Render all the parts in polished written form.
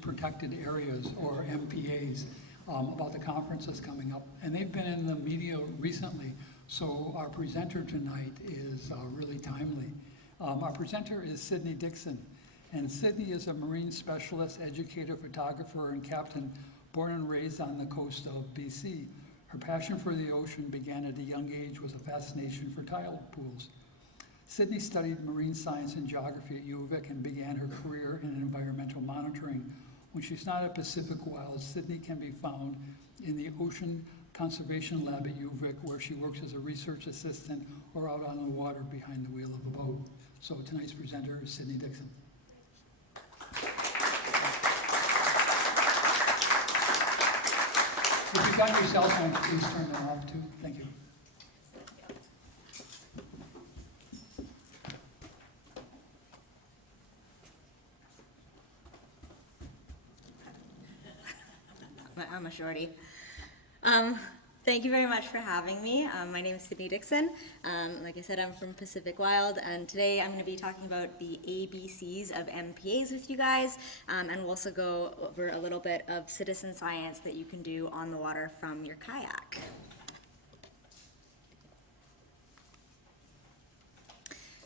protected areas, or MPAs, about the conferences coming up. And they've been in the media recently, so our presenter tonight is really timely. Our presenter is Sydney Dixon. And Sydney is a marine specialist, educator, photographer, and captain, born and raised on the coast of BC. Her passion for the ocean began at a young age with a fascination for tidal pools. Sydney studied marine science and geography at UVic and began her career in environmental monitoring. When she's not at Pacific Wilds, Sydney can be found in the Ocean Conservation Lab at UVic, where she works as a research assistant or out on the water behind the wheel of a boat. So tonight's presenter is Sydney Dixon. If you've got your cell phone, please turn them off too. Thank you. I'm a shorty. Thank you very much for having me. My name is Sydney Dixon. Like I said, I'm from Pacific Wild, and today I'm going to be talking about the ABCs of MPAs with you guys, and we'll also go over a little bit of citizen science that you can do on the water from your kayak.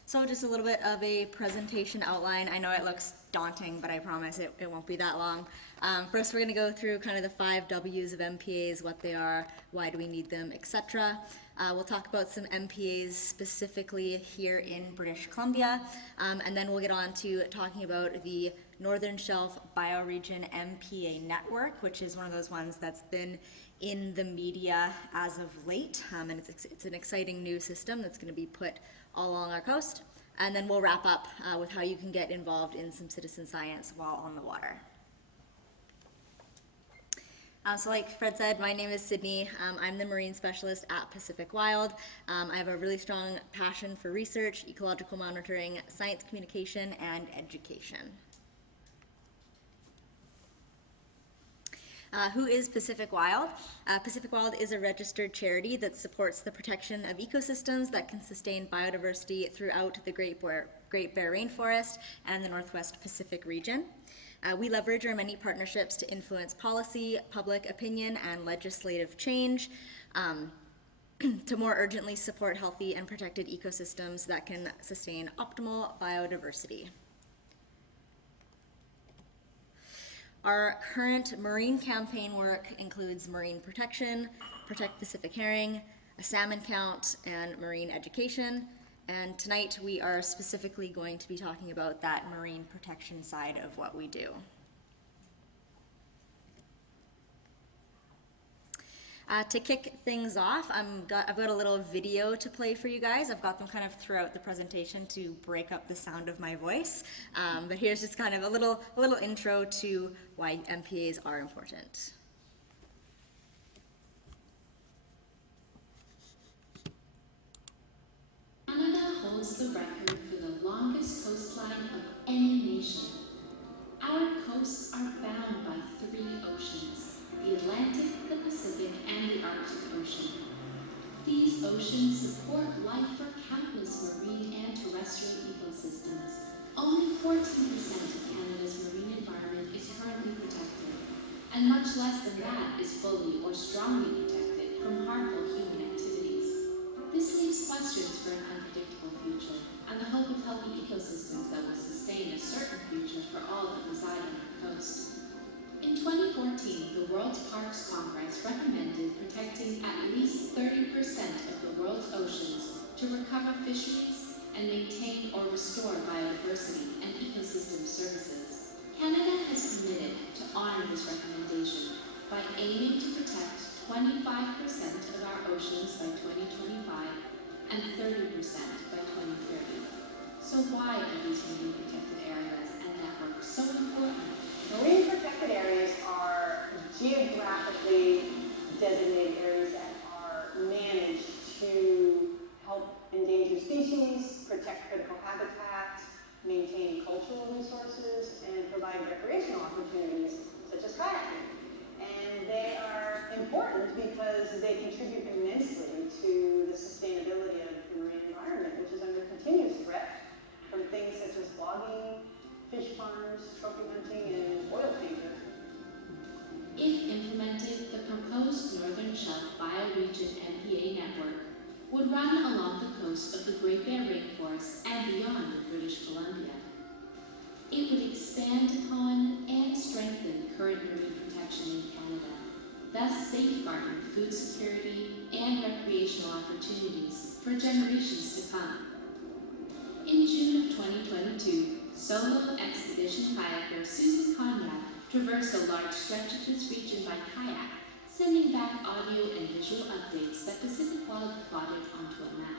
So just a little bit of a presentation outline. I know it looks daunting, but I promise it won't be that long. First, we're going to go through kind of the 5 W's of MPAs, what they are, why do we need them, etc. We'll talk about some MPAs specifically here in British Columbia, and then we'll get on to talking about the Northern Shelf Bioregion MPA Network, which is one of those ones that's been in the media as of late, and it's an exciting new system that's going to be put all along our coast. And then we'll wrap up with how you can get involved in some citizen science while on the water. So like Fred said, my name is Sydney. I'm the marine specialist at Pacific Wild. I have a really strong passion for research, ecological monitoring, science communication, and education. Who is Pacific Wild? Pacific Wild is a registered charity that supports the protection of ecosystems that can sustain biodiversity throughout the Great Bear Rainforest and the Northwest Pacific region. We leverage our many partnerships to influence policy, public opinion, and legislative change to more urgently support healthy and protected ecosystems that can sustain optimal biodiversity. Our current marine campaign work includes marine protection, protect Pacific herring, a salmon count, and marine education. And tonight we are specifically going to be talking about that marine protection side of what we do. To kick things off, I've got a little video to play for you guys. I've got them kind of throughout the presentation to break up the sound of my voice. But here's just kind of a little intro to why MPAs are important. Canada holds the record for the longest coastline of any nation. Our coasts are bound by 3 oceans, the Atlantic, the Pacific, and the Arctic Ocean. These oceans support life for countless marine and terrestrial ecosystems. Only 14% of Canada's marine environment is currently protected, and much less than that is fully or strongly protected from harmful human activities. This leaves questions for an unpredictable future and the hope of healthy ecosystems that will sustain a certain future for all that reside on our coast. In 2014, the World Parks Congress recommended protecting at least 30% of the world's oceans to recover fisheries and maintain or restore biodiversity and ecosystem services. Canada has committed to honor this recommendation by aiming to protect 25% of our oceans by 2025 and 30% by 2030. So why are these marine protected areas and networks so important? Marine protected areas are geographically designated areas that are managed to help endangered species, protect critical habitat, maintain cultural resources, and provide recreational opportunities such as kayaking. And they are important because they contribute immensely to the sustainability of the marine environment, which is under continuous threat from things such as logging, fish farms, trophy hunting, and oil painting. would expand upon and strengthen current marine protection in Canada, thus safeguarding food security and recreational opportunities for generations to come. In June of 2022, solo expedition kayaker Susan Conrad traversed a large stretch of this region by kayak, sending back audio and visual updates that Pacific Wild plotted onto a map.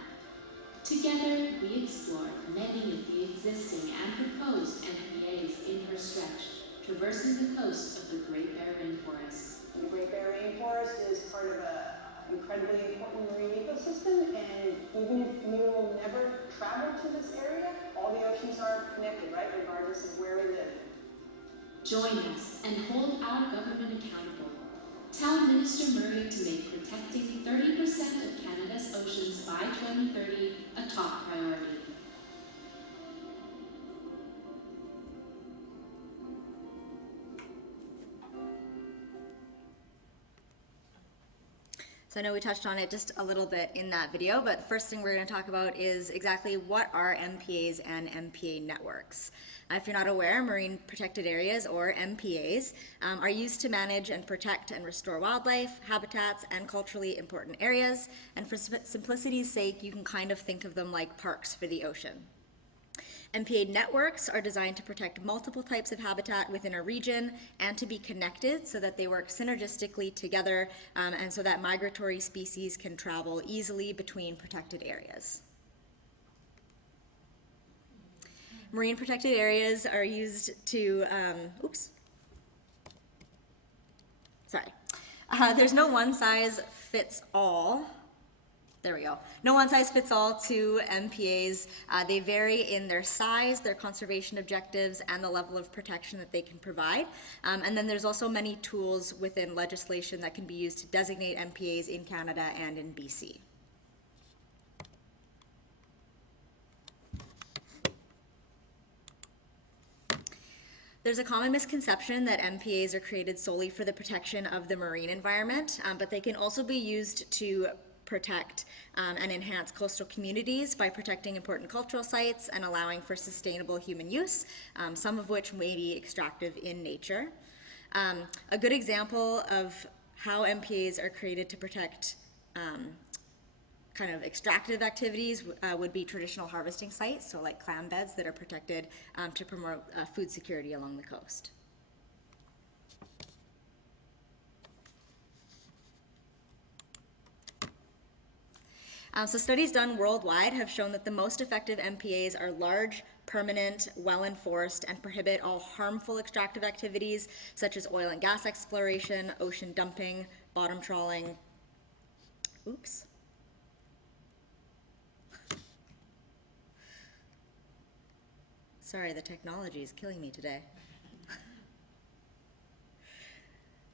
Together, we explored many of the existing and proposed MPAs in her stretch, traversing the coast of the Great Bear Rainforest. The Great Bear Rainforest is part of an incredibly important marine ecosystem, and even if you will never travel to this area, all the oceans are connected, right, regardless of where we live. Join us and hold our government accountable. Tell Minister Murray to make protecting 30% of Canada's oceans by 2030 a top priority. So I know we touched on it just a little bit in that video, but the first thing we're going to talk about is exactly what are MPAs and MPA networks. If you're not aware, marine protected areas, or MPAs, are used to manage and protect and restore wildlife, habitats, and culturally important areas. And for simplicity's sake, you can kind of think of them like parks for the ocean. MPA networks are designed to protect multiple types of habitat within a region and to be connected so that they work synergistically together and so that migratory species can travel easily between protected areas. Marine protected areas are used to, there's no one size fits all. There we go. No one size fits all to MPAs. They vary in their size, their conservation objectives, and the level of protection that they can provide. And then there's also many tools within legislation that can be used to designate MPAs in Canada and in BC. There's a common misconception that MPAs are created solely for the protection of the marine environment, but they can also be used to protect and enhance coastal communities by protecting important cultural sites and allowing for sustainable human use, some of which may be extractive in nature. A good example of how MPAs are created to protect kind of extractive activities would be traditional harvesting sites, so like clam beds that are protected to promote food security along the coast. So studies done worldwide have shown that the most effective MPAs are large, permanent, well-enforced, and prohibit all harmful extractive activities such as oil and gas exploration, ocean dumping, bottom trawling. Oops. Sorry, the technology is killing me today.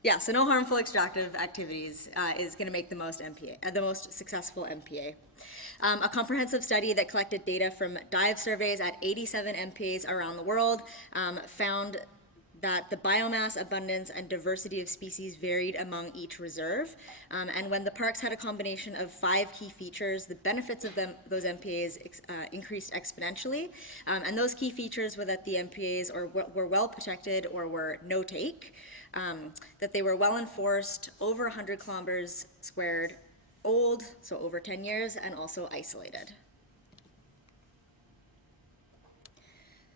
Yeah, so no harmful extractive activities is going to make the most successful MPA. A comprehensive study that collected data from dive surveys at 87 MPAs around the world found that the biomass, abundance, and diversity of species varied among each reserve. And when the parks had a combination of 5 key features, the benefits of those MPAs increased exponentially. And those key features were that the MPAs were well protected or were no take, that they were well enforced, over 100 kilometers squared, old, so over 10 years, and also isolated.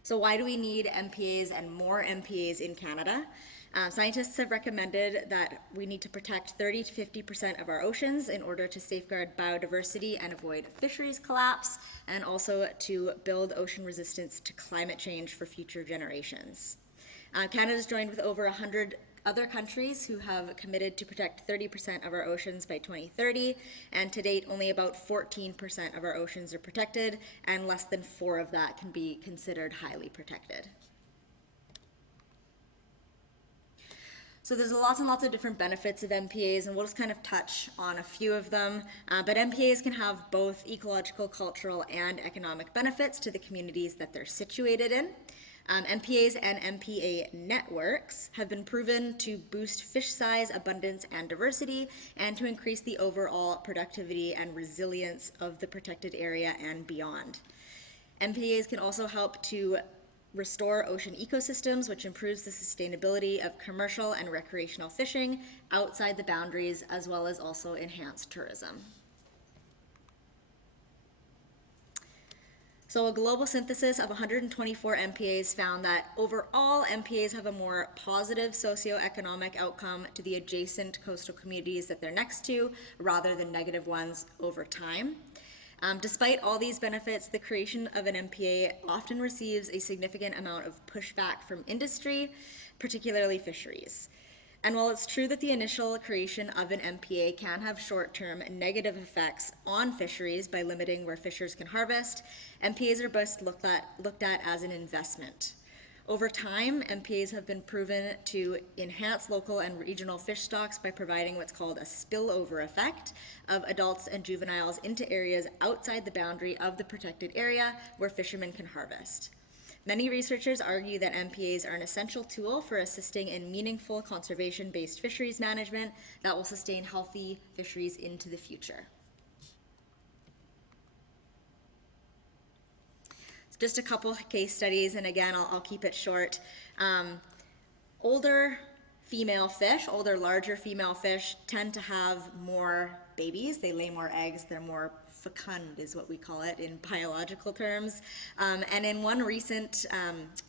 So why do we need MPAs and more MPAs in Canada? Scientists have recommended that we need to protect 30 to 50% of our oceans in order to safeguard biodiversity and avoid fisheries collapse, and also to build ocean resistance to climate change for future generations. Canada's joined with over 100 other countries who have committed to protect 30% of our oceans by 2030, and to date only about 14% of our oceans are protected, and less than 4 of that can be considered highly protected. So there's lots and lots of different benefits of MPAs, and we'll just kind of touch on a few of them. But MPAs can have both ecological, cultural, and economic benefits to the communities that they're situated in. MPAs and MPA networks have been proven to boost fish size, abundance, and diversity, and to increase the overall productivity and resilience of the protected area and beyond. MPAs can also help to restore ocean ecosystems, which improves the sustainability of commercial and recreational fishing outside the boundaries, as well as also enhance tourism. So a global synthesis of 124 MPAs found that overall MPAs have a more positive socioeconomic outcome to the adjacent coastal communities that they're next to, rather than negative ones over time. Despite all these benefits, the creation of an MPA often receives a significant amount of pushback from industry, particularly fisheries. And while it's true that the initial creation of an MPA can have short-term negative effects on fisheries by limiting where fishers can harvest, MPAs are best looked at as an investment. Over time, MPAs have been proven to enhance local and regional fish stocks by providing what's called a spillover effect of adults and juveniles into areas outside the boundary of the protected area where fishermen can harvest. Many researchers argue that MPAs are an essential tool for assisting in meaningful conservation-based fisheries management that will sustain healthy fisheries into the future. Just a couple case studies, and again, I'll keep it short. Older larger female fish tend to have more babies. They lay more eggs. They're more fecund is what we call it in biological terms. And in one recent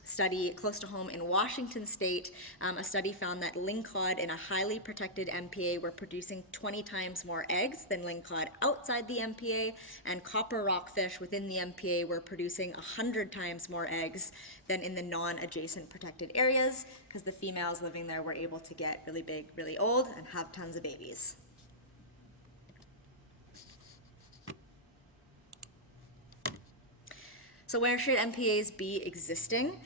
study close to home in Washington state, a study found that lingcod in a highly protected MPA were producing 20 times more eggs than lingcod outside the MPA, and copper rockfish within the MPA were producing 100 times more eggs than in the non-adjacent protected areas, because the females living there were able to get really big, really old, and have tons of babies. So where should MPAs be existing?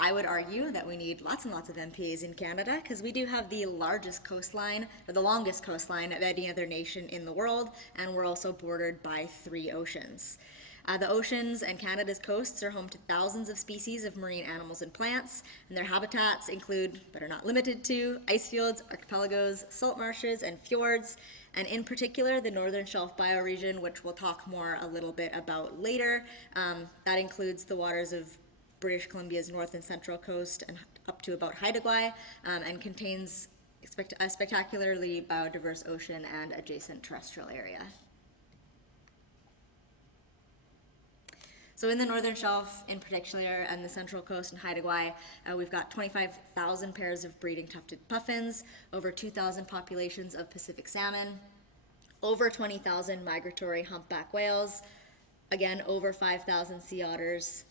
I would argue that we need lots and lots of MPAs in Canada, because we do have the largest coastline, or the longest coastline of any other nation in the world, and we're also bordered by 3 oceans. The oceans and Canada's coasts are home to thousands of species of marine animals and plants, and their habitats include, but are not limited to, ice fields, archipelagos, salt marshes, and fjords, and in particular, the Northern Shelf bioregion, which we'll talk a little bit about later. That includes the waters of British Columbia's north and central coast and up to about Haida Gwaii, and contains a spectacularly biodiverse ocean and adjacent terrestrial area. So in the Northern Shelf in particular, and the Central Coast and Haida Gwaii, we've got 25,000 pairs of breeding tufted puffins, over 2,000 populations of Pacific salmon, over 20,000 migratory humpback whales, again over 5,000 sea otters,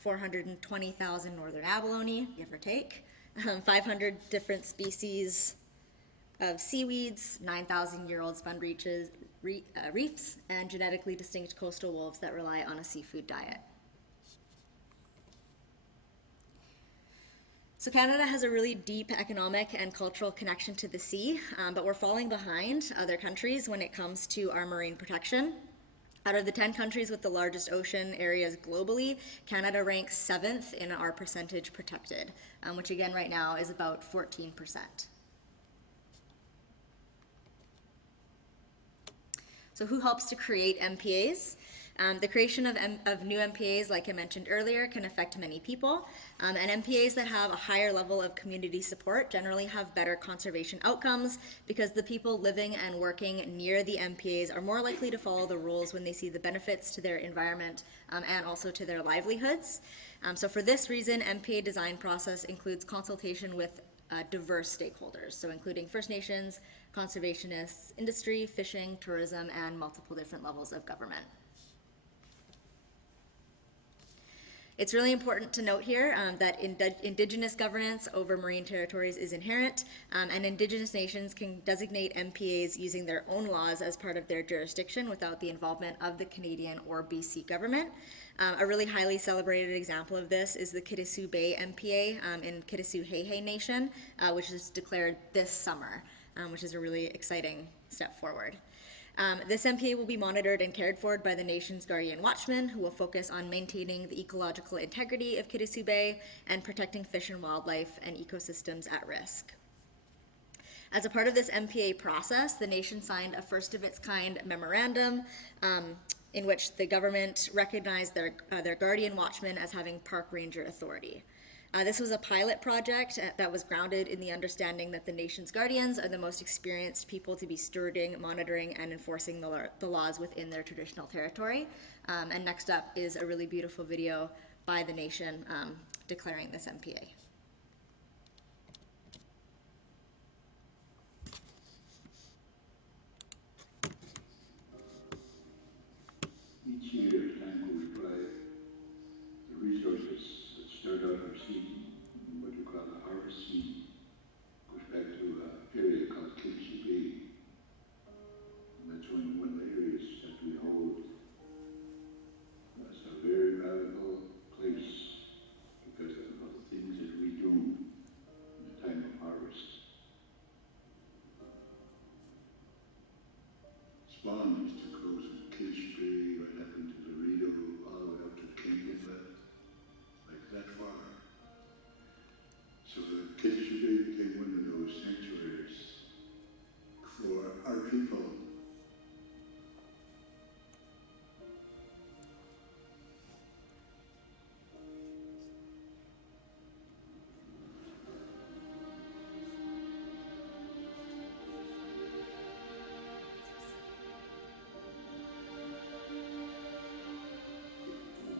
420,000 northern abalone, give or take, 500 different species of seaweeds, 9,000-year-old sponge reefs, and genetically distinct coastal wolves that rely on a seafood diet. So Canada has a really deep economic and cultural connection to the sea, but we're falling behind other countries when it comes to our marine protection. Out of the 10 countries with the largest ocean areas globally, Canada ranks 7th in our percentage protected, which again right now is about 14%. So who helps to create MPAs? The creation of new MPAs, like I mentioned earlier, can affect many people. And MPAs that have a higher level of community support generally have better conservation outcomes, because the people living and working near the MPAs are more likely to follow the rules when they see the benefits to their environment and also to their livelihoods. So for this reason, MPA design process includes consultation with diverse stakeholders, so including First Nations, conservationists, industry, fishing, tourism, and multiple different levels of government. It's really important to note here that Indigenous governance over marine territories is inherent, and Indigenous nations can designate MPAs using their own laws as part of their jurisdiction without the involvement of the Canadian or BC government. A really highly celebrated example of this is the Kitasoo Bay MPA in Kitasoo Heihei Nation, which is declared this summer, which is a really exciting step forward. This MPA will be monitored and cared for by the nation's guardian watchmen, who will focus on maintaining the ecological integrity of Kitasoo Bay and protecting fish and wildlife and ecosystems at risk. As a part of this MPA process, the nation signed a first-of-its-kind memorandum in which the government recognized their guardian watchmen as having park ranger authority. This was a pilot project that was grounded in the understanding that the nation's guardians are the most experienced people to be stewarding, monitoring, and enforcing the laws within their traditional territory. And next up is a really beautiful video by the nation declaring this MPA. Each year, at the time when we apply the resources that start out our seed, what you call the harvest seed, goes back to a area called KCB. And that's one of the areas that we hold. That's a very valuable place because of the things that we do in the time of harvest. Spawn used to close in KCB right up into the Rideau, all the way up to the King Inlet, like that far. So the KCB became one of those sanctuaries for our people.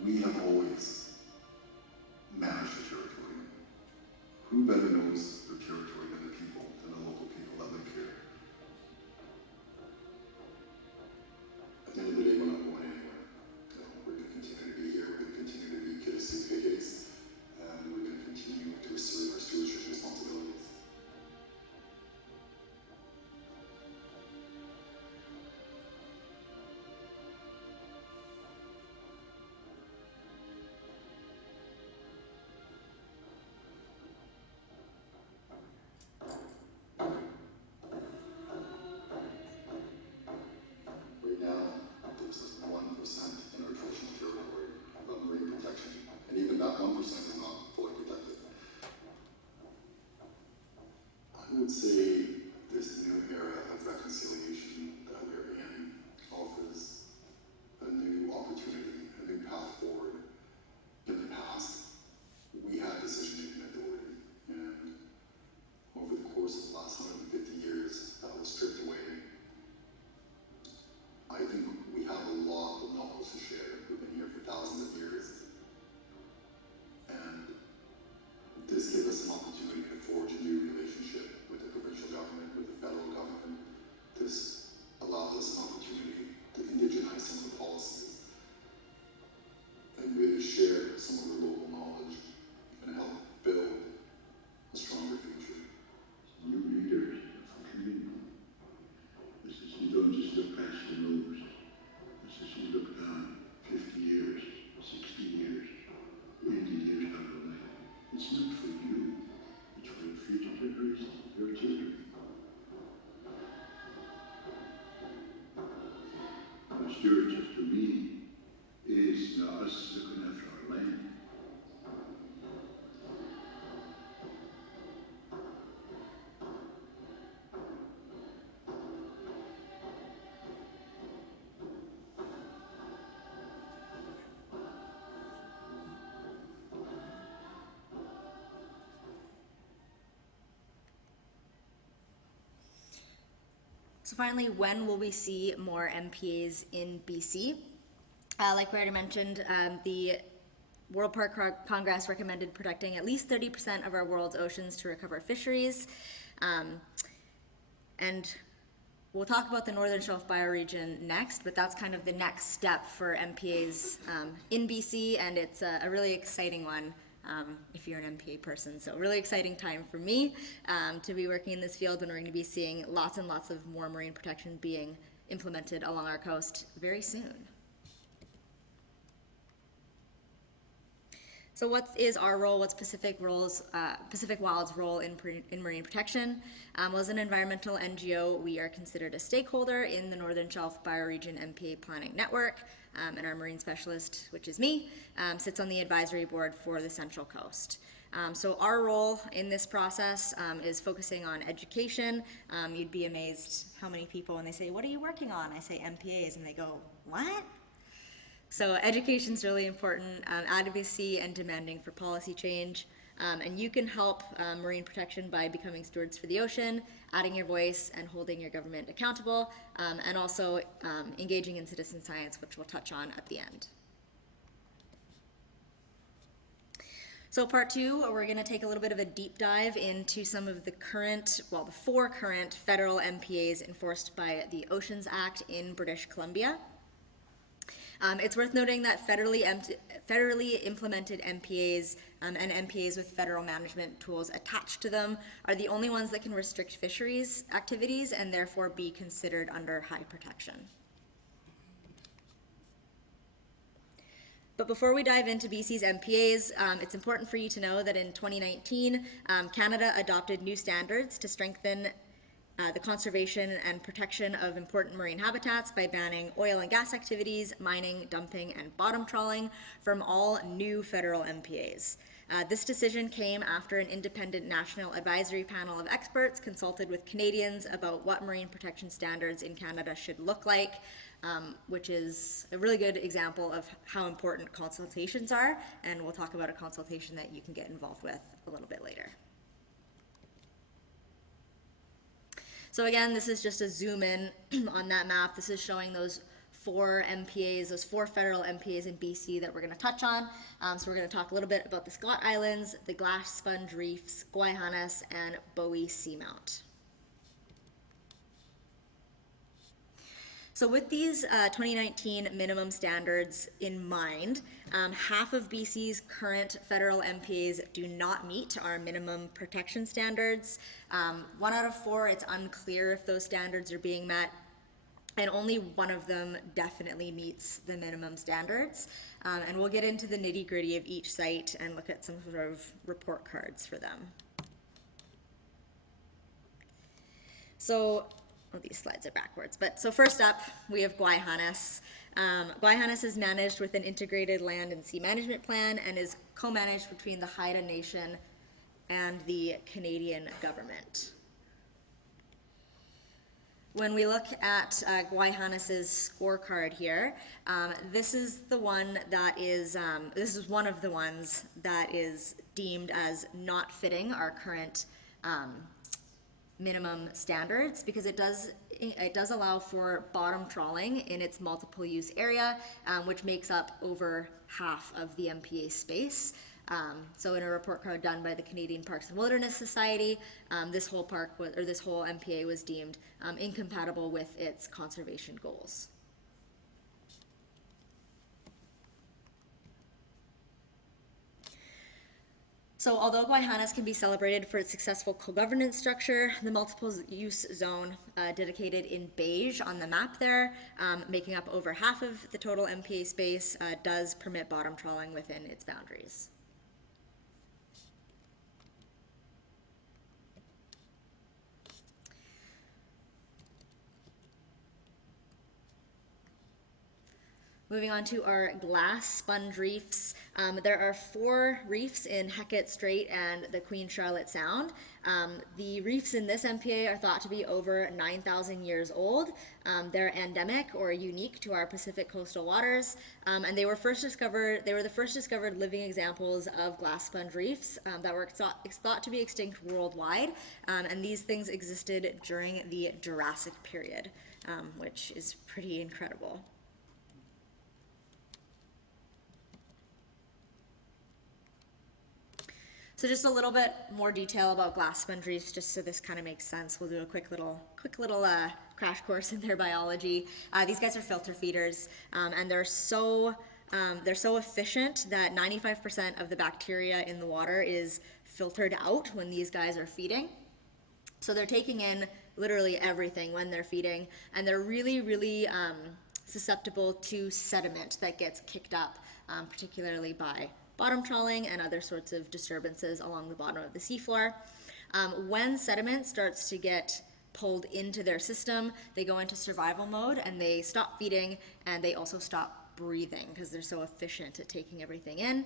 We have always managed the territory. Who better knows the territory than the people, than the local people that live here? At the end of the day, we're not going anywhere. You know, we're going to continue to be here. We're going to continue to be pigs, and we're going to continue to assert our stewardship responsibilities. Right now, there's just 1% in our traditional territory of marine protection, and even that 1% is not fully protected. I would say this new era of reconciliation that we're in offers a new opportunity, a new path forward. In the past, we had decision-making authority, and over the course of the last 150 years, that was stripped away. I think we have a lot of knowledge to share. We've been here for thousands of years. And this gives us an opportunity to forge a new relationship with the provincial government, with the federal government. This allows us an opportunity to indigenize some of the policies and really share some of the local knowledge and help build a stronger future. New leaders of the community. This is, you don't just look past the nose. This is, you look down 50 years, 60 years, 80 years down the line. It's not for you. It's for the future generations, your children. The stewardship to me is us looking after our land. So finally, when will we see more MPAs in BC? Like we already mentioned, the World Park Congress recommended protecting at least 30% of our world's oceans to recover fisheries. And we'll talk about the Northern Shelf bioregion next, but that's kind of the next step for MPAs in BC, and it's a really exciting one if you're an MPA person. So really exciting time for me to be working in this field, and we're going to be seeing lots and lots of more marine protection being implemented along our coast very soon. So what is our role? What's Pacific Wild's role in marine protection? Well, as an environmental NGO, we are considered a stakeholder in the Northern Shelf Bioregion MPA Planning Network, and our marine specialist, which is me, sits on the advisory board for the Central Coast. So our role in this process is focusing on education. You'd be amazed how many people, when they say, "What are you working on?" I say MPAs, and they go, "What?" So education is really important, advocacy and demanding for policy change. And you can help marine protection by becoming stewards for the ocean, adding your voice and holding your government accountable, and also engaging in citizen science, which we'll touch on at the end. So part two, we're going to take a little bit of a deep dive into some of the current, well, the 4 current federal MPAs enforced by the Oceans Act in British Columbia. It's worth noting that federally implemented MPAs and MPAs with federal management tools attached to them are the only ones that can restrict fisheries activities and therefore be considered under high protection. But before we dive into BC's MPAs, it's important for you to know that in 2019, Canada adopted new standards to strengthen the conservation and protection of important marine habitats by banning oil and gas activities, mining, dumping, and bottom trawling from all new federal MPAs. This decision came after an independent national advisory panel of experts consulted with Canadians about what marine protection standards in Canada should look like, which is a really good example of how important consultations are, and we'll talk about a consultation that you can get involved with a little bit later. So again, this is just a zoom in on that map. This is showing those 4 MPAs, those 4 federal MPAs in BC that we're going to touch on. So we're going to talk a little bit about the Scott Islands, the Glass Sponge Reefs, Guayhanas, and Bowie Seamount. So with these 2019 minimum standards in mind, half of BC's current federal MPAs do not meet our minimum protection standards. 1 out of 4, it's unclear if those standards are being met, and only 1 of them definitely meets the minimum standards. And we'll get into the nitty-gritty of each site and look at some sort of report cards for them. So, well, these slides are backwards, but so first up, we have Guayhanas. Guayhanas is managed with an integrated land and sea management plan and is co-managed between the Haida Nation and the Canadian government. When we look at Guayhanas' scorecard here, this is the one that is, this is one of the ones that is deemed as not fitting our current minimum standards, because it does allow for bottom trawling in its multiple use area, which makes up over half of the MPA space. So in a report card done by the Canadian Parks and Wilderness Society, this whole MPA was deemed incompatible with its conservation goals. So although Guayhanas can be celebrated for its successful co-governance structure, the multiple use zone dedicated in beige on the map there, making up over half of the total MPA space, does permit bottom trawling within its boundaries. Moving on to our glass sponge reefs. There are 4 reefs in Hecate Strait and the Queen Charlotte Sound. The reefs in this MPA are thought to be over 9,000 years old. They're endemic or unique to our Pacific coastal waters, and they were the first discovered living examples of glass sponge reefs that were thought to be extinct worldwide, and these things existed during the Jurassic period, which is pretty incredible. So just a little bit more detail about glass sponge reefs, just so this kind of makes sense. We'll do a quick little crash course in their biology. These guys are filter feeders, and they're so efficient that 95% of the bacteria in the water is filtered out when these guys are feeding. So they're taking in literally everything when they're feeding, and they're really susceptible to sediment that gets kicked up, particularly by bottom trawling and other sorts of disturbances along the bottom of the seafloor. When sediment starts to get pulled into their system, they go into survival mode and they stop feeding, and they also stop breathing because they're so efficient at taking everything in.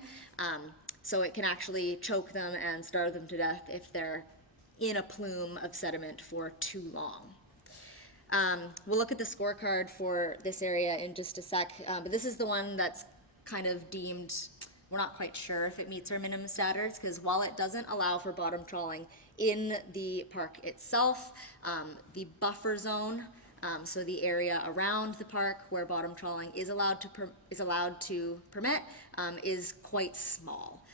So it can actually choke them and starve them to death if they're in a plume of sediment for too long. We'll look at the scorecard for this area in just a sec, but this is the one that's kind of deemed, we're not quite sure if it meets our minimum standards, because while it doesn't allow for bottom trawling in the park itself, the buffer zone, so the area around the park where bottom trawling is allowed to permit, is quite small.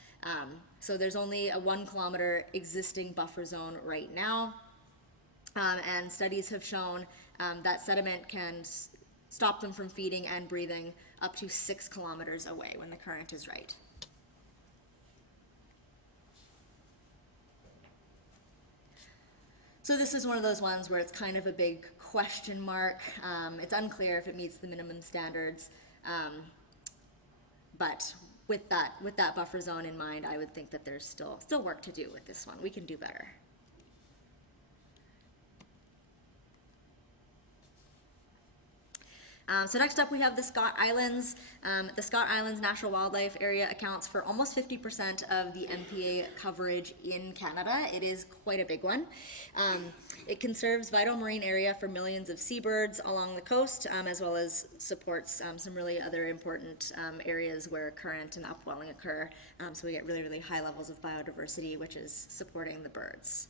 So there's only a 1 kilometer existing buffer zone right now, and studies have shown that sediment can stop them from feeding and breathing up to 6 kilometers away when the current is right. So this is one of those ones where it's kind of a big question mark. It's unclear if it meets the minimum standards, but with that buffer zone in mind, I would think that there's still work to do with this one. We can do better. So next up we have the Scott Islands. The Scott Islands National Wildlife Area accounts for almost 50% of the MPA coverage in Canada. It is quite a big one. It conserves vital marine area for millions of seabirds along the coast, as well as supports some really other important areas where current and upwelling occur. So we get really, really high levels of biodiversity, which is supporting the birds.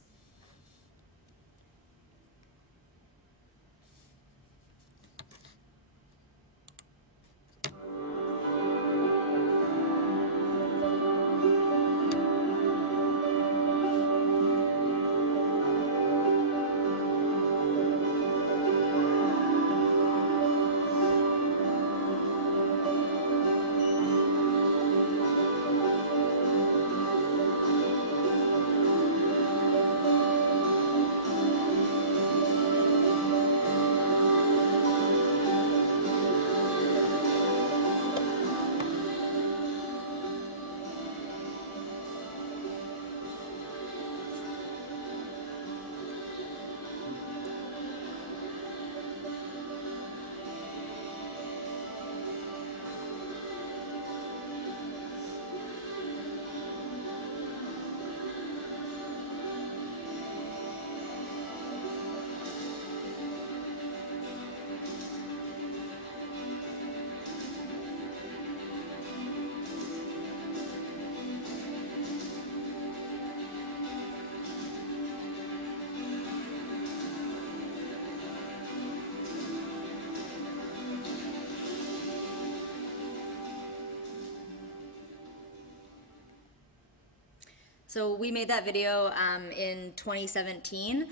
So we made that video in 2017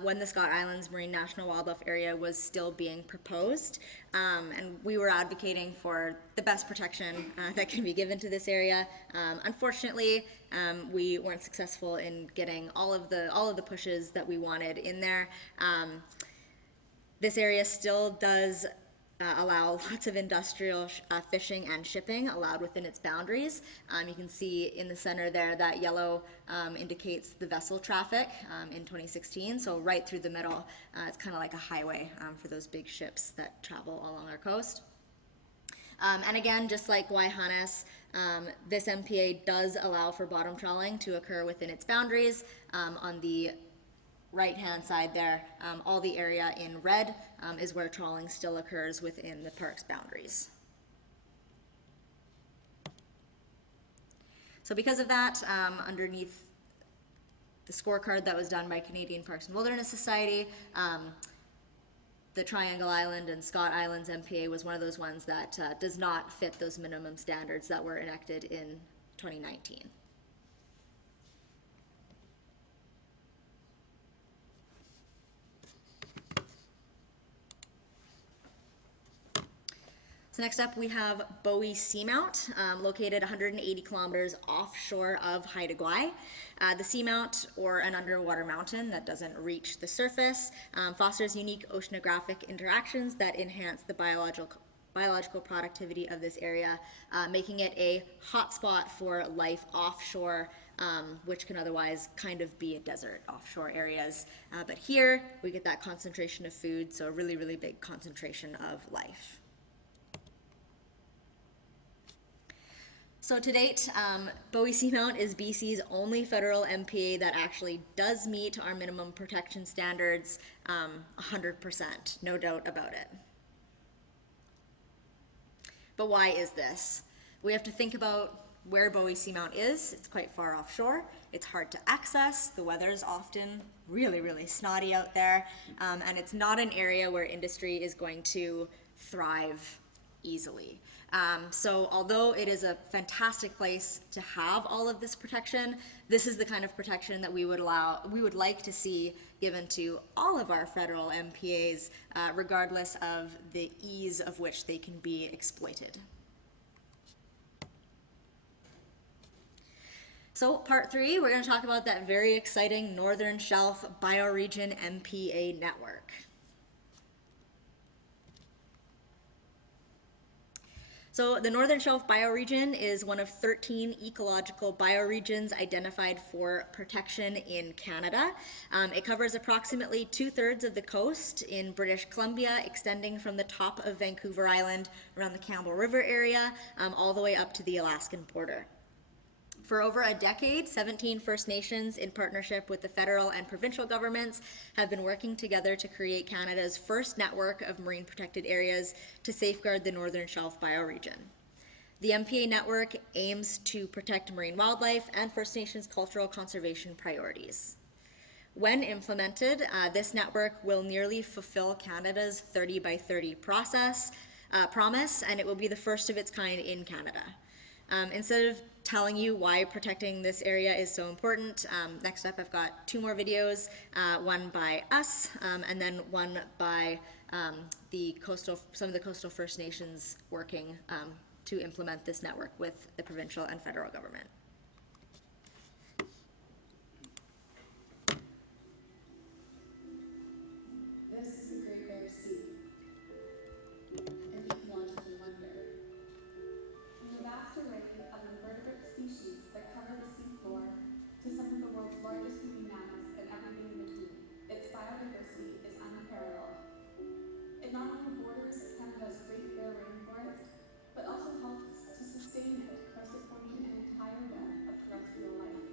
when the Scott Islands Marine National Wildlife Area was still being proposed. And we were advocating for the best protection that can be given to this area. Unfortunately, we weren't successful in getting all of the pushes that we wanted in there. This area still does allow lots of industrial fishing and shipping allowed within its boundaries. You can see in the center there that yellow indicates the vessel traffic in 2016. So right through the middle, it's kind of like a highway for those big ships that travel along our coast. And again, just like Waihanes, this MPA does allow for bottom trawling to occur within its boundaries. On the right-hand side there, all the area in red is where trawling still occurs within the park's boundaries. So because of that, underneath the scorecard that was done by Canadian Parks and Wilderness Society, the Triangle Island and Scott Islands MPA was one of those ones that does not fit those minimum standards that were enacted in 2019. So next up we have Bowie Seamount, located 180 kilometers offshore of Haida Gwaii. The seamount, or an underwater mountain that doesn't reach the surface, fosters unique oceanographic interactions that enhance the biological productivity of this area, making it a hotspot for life offshore, which can otherwise kind of be a desert offshore areas. But here we get that concentration of food, so a really, really big concentration of life. So So to date, Bowie Seamount is BC's only federal MPA that actually does meet our minimum protection standards 100%, no doubt about it. But why is this? We have to think about where Bowie Seamount is. It's quite far offshore. It's hard to access. The weather is often really, really snotty out there. And it's not an area where industry is going to thrive easily. So although it is a fantastic place to have all of this protection, this is the kind of protection that we would like to see given to all of our federal MPAs, regardless of the ease of which they can be exploited. So part 3, we're going to talk about that very exciting Northern Shelf Bioregion MPA network. So the Northern Shelf bioregion is one of 13 ecological bioregions identified for protection in Canada. It covers approximately 2/3 of the coast in British Columbia, extending from the top of Vancouver Island around the Campbell River area, all the way up to the Alaskan border. For over a decade, 17 First Nations, in partnership with the federal and provincial governments, have been working together to create Canada's first network of marine protected areas to safeguard the Northern Shelf bioregion. The MPA network aims to protect marine wildlife and First Nations cultural conservation priorities. When implemented, this network will nearly fulfill Canada's 30 by 30 promise, and it will be the first of its kind in Canada. Instead of telling you why protecting this area is so important, next up I've got 2 more videos, one by us and then one by some of the coastal First Nations working to implement this network with the provincial and federal government. This is the Great Bear Sea, an ecological wonder. From the vast array of invertebrate species that cover the seafloor to some of the world's largest marine mammals and everything in between, its biodiversity is unparalleled. It not only borders Canada's Great Bear Rainforest, but also helps to sustain it by supporting an entire web of terrestrial life.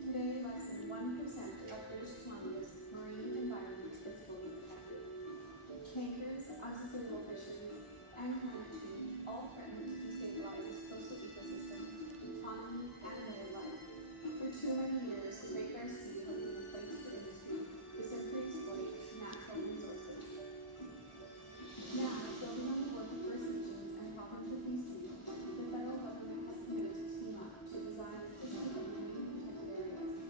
Today, less than 1% of British Columbia's marine environment is fully protected. Cankers, unsustainable fisheries, and climate change all threaten to destabilize its coastal ecosystem, autonomy, and way of life. For too many years, the Great Bear Sea has been a place for industry to simply exploit natural resources. Now, building on the work of First Nations and province of BC, the federal government has committed to team up to design a system of marine protected areas.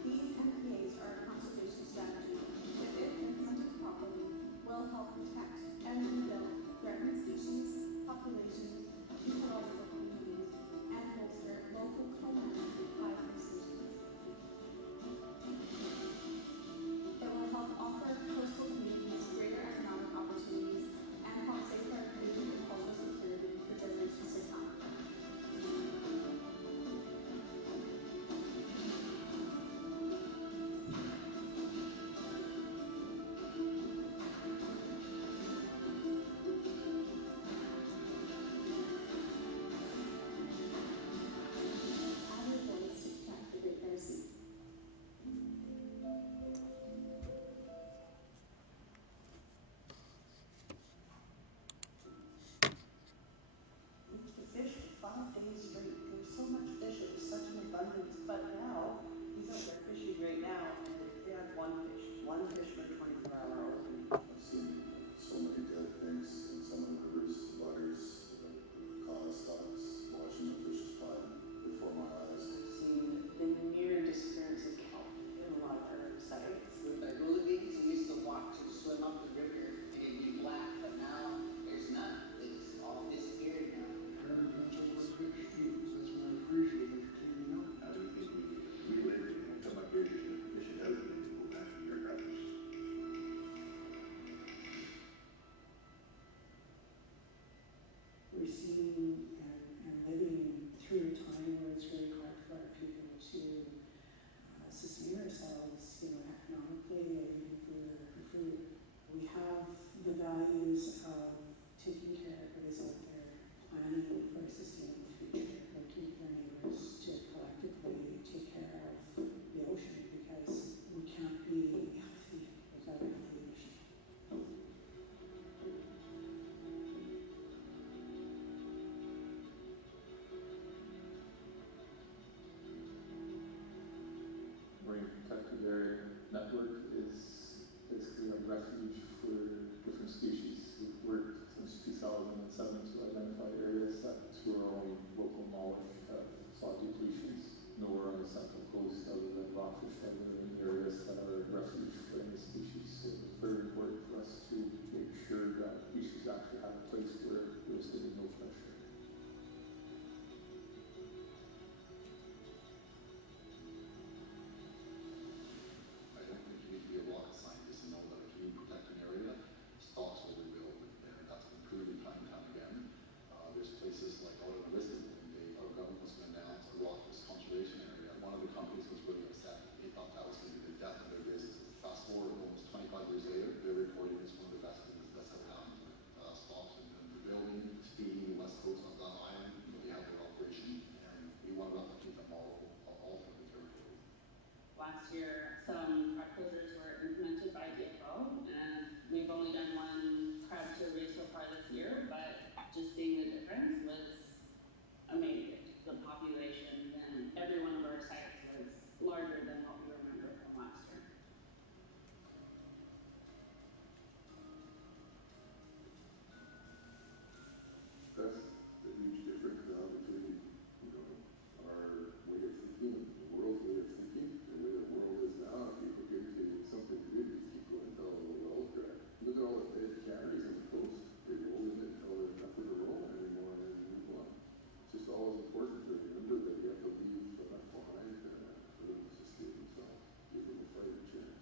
These MPAs are a conservation strategy that, if implemented properly, will help protect and rebuild threatened species, populations, ecological communities, and bolster local co-management by First Nations. It will help offer coastal communities greater economic opportunities and help safeguard food and cultural security for generations to come. Our goal is to protect the Great Bear Sea. The fish for 5 days straight. There was so much fish, it was such an abundance. But now, he's out there fishing right now, and they have one fish for 24-hour open. I've seen so many dead things in some of the rivers, waters, cod stocks, watching the fishes fly before my eyes. I've seen the near disappearance of kelp in a lot of our sites. Like roller gates, we used to walk to swim up the river and it'd be black, but now there's none. It's all disappeared now. And that's what we're fish too, so that's why I appreciate it cleaning up. I don't think we live in some of the fish it out and go back to your house. Marine Protected Area Network is basically a refuge for different species. We've worked since 2007 to identify areas that, through our own local knowledge, have saw depletions. Nowhere on the central coast other than rockfish are there any areas that are a refuge for any species. So it's very important for us to make sure that species actually have a place where there's getting no pressure. I don't think you need to be a rocket scientist to know that if you protect an area, stocks will rebuild, and that's been proven time and time again. There's places like out in Elizabeth, the federal government's been announced a rockfish conservation area. One of the companies was really upset. They thought that was going to be the death of their business. Fast forward almost 25 years later, they're reporting it's one of the best things that's ever happened with stocks and rebuilding, feeding the west coast of that island. They have their operation, and we want to replicate them all through the territory. Last year, some crab closures were implemented by DFO, and we've only done one crab survey so far this year, but just seeing the difference was amazing. The population and every one of our sites was larger than what we remember from last year. That's a huge difference between, you know, our way of thinking, the world's way of thinking, the way the world is now. If people get into something good, you keep going until all the wells dry. Look at all the dead canneries on the coast. They roll in it until there's nothing to roll anymore and then move on. It's just always important to remember that you have to leave enough behind for them to sustain themselves, give them a fighting chance.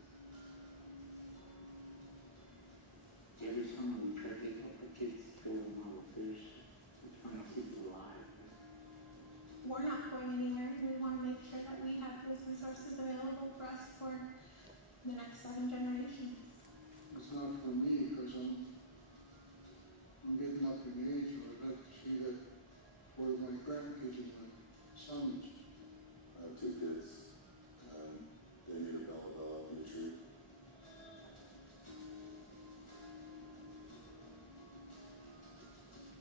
Every summer we try to take up our kids, throw them on the fish, and try to keep them alive. We're not going anywhere. We want to make sure that we have those resources available for us for the next 7 generations. It's not for me because I'm getting up in age, and I'd like to see that for my grandkids and my sons. I have 2 kids. They need a bell in the tree.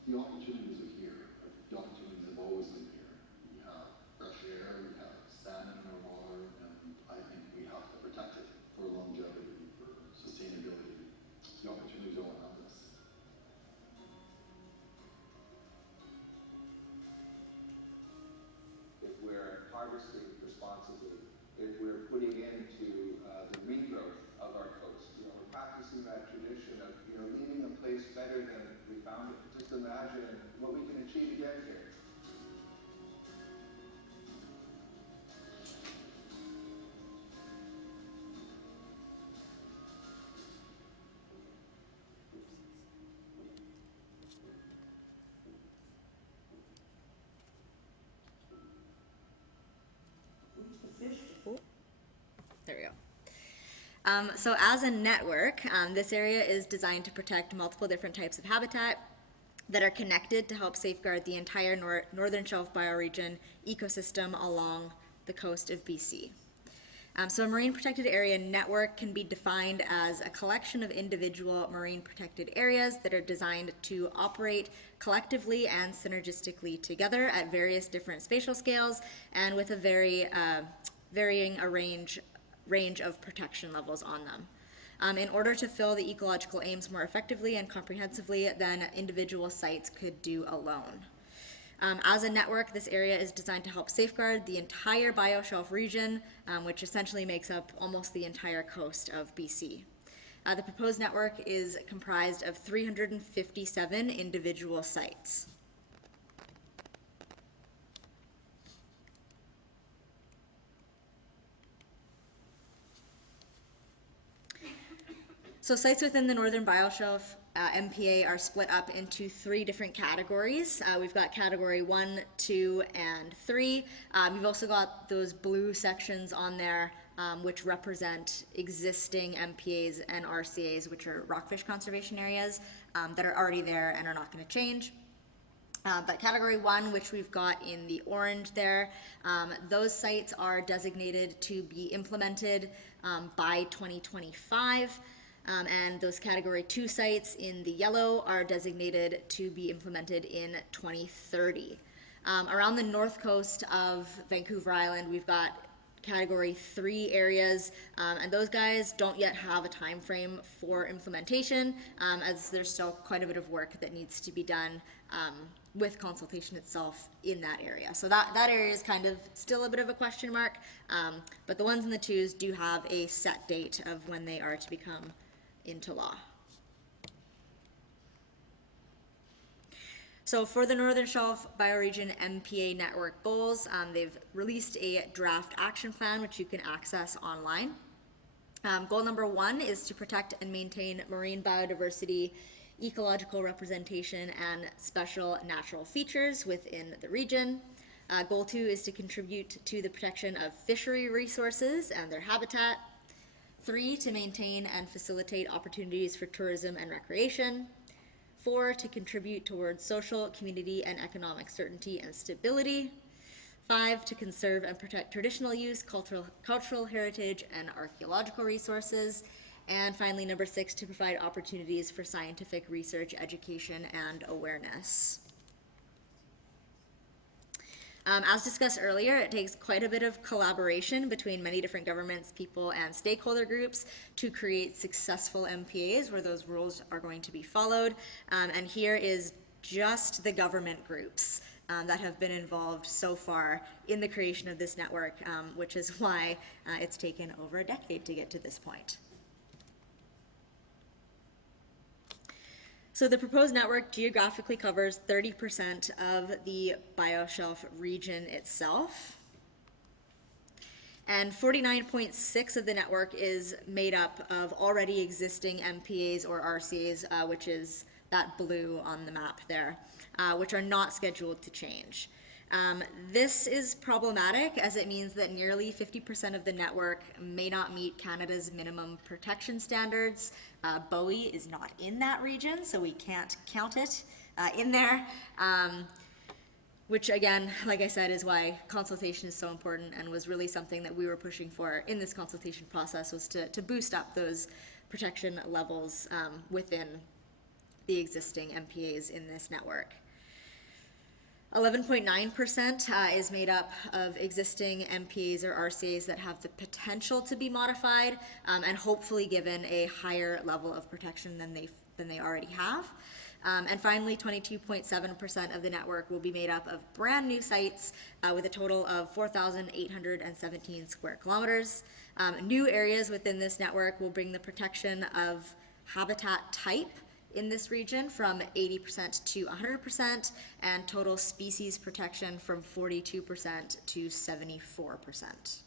The opportunities are here. The opportunities have always been here. We have fresh air, we have salmon in our water, and I think we have to protect it for longevity, for sustainability. The opportunities all around us. If we're harvesting responsibly, if we're putting into the regrowth of our coast, you know, we're practicing that tradition of, you know, leaving a place better than we found it. Just imagine what we can achieve again here. There we go. So as a network, this area is designed to protect multiple different types of habitat that are connected to help safeguard the entire northern shelf bioregion ecosystem along the coast of BC. So a marine protected area network can be defined as a collection of individual marine protected areas that are designed to operate collectively and synergistically together at various different spatial scales and with a varying range of protection levels on them. In order to fill the ecological aims more effectively and comprehensively than individual sites could do alone. As a network, this area is designed to help safeguard the entire bioshelf region, which essentially makes up almost the entire coast of BC. The proposed network is comprised of 357 individual sites. So sites within the Northern Bioshelf MPA are split up into 3 different categories. We've got category 1, 2, and 3. You've also got those blue sections on there which represent existing MPAs and RCAs, which are rockfish conservation areas that are already there and are not going to change. But category 1, which we've got in the orange there, those sites are designated to be implemented by 2025. And those category 2 sites in the yellow are designated to be implemented in 2030. Around the north coast of Vancouver Island, we've got Category 3 areas, and those guys don't yet have a time frame for implementation, as there's still quite a bit of work that needs to be done with consultation itself in that area. So that area is kind of still a bit of a question mark, but the ones in the 2s do have a set date of when they are to become into law. So for the Northern Shelf Bioregion MPA network goals, they've released a draft action plan, which you can access online. Goal number 1 is to protect and maintain marine biodiversity, ecological representation, and special natural features within the region. Goal 2 is to contribute to the protection of fishery resources and their habitat. 3, to maintain and facilitate opportunities for tourism and recreation. 4, to contribute towards social, community, and economic certainty and stability. 5, to conserve and protect traditional use, cultural heritage, and archaeological resources. And finally, number 6, to provide opportunities for scientific research, education, and awareness. As discussed earlier, it takes quite a bit of collaboration between many different governments, people, and stakeholder groups to create successful MPAs where those rules are going to be followed. And here is just the government groups that have been involved so far in the creation of this network, which is why it's taken over a decade to get to this point. So the proposed network geographically covers 30% of the bioshelf region itself. And 49.6 of the network is made up of already existing MPAs or RCAs, which is that blue on the map there, which are not scheduled to change. This is problematic as it means that nearly 50% of the network may not meet Canada's minimum protection standards. Bowie is not in that region, so we can't count it in there, which again, like I said, is why consultation is so important and was really something that we were pushing for in this consultation process, was to boost up those protection levels within the existing MPAs in this network. 11.9% is made up of existing MPAs or RCAs that have the potential to be modified and hopefully given a higher level of protection than they already have. And finally, 22.7% of the network will be made up of brand new sites with a total of 4,817 square kilometers. New areas within this network will bring the protection of habitat type in this region from 80% to 100%, and total species protection from 42% to 74%.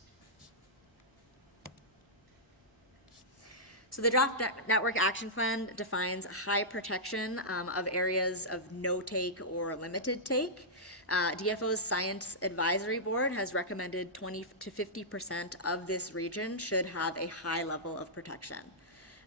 So the draft network action plan defines high protection of areas of no take or limited take. DFO's Science Advisory Board has recommended 20 to 50% of this region should have a high level of protection.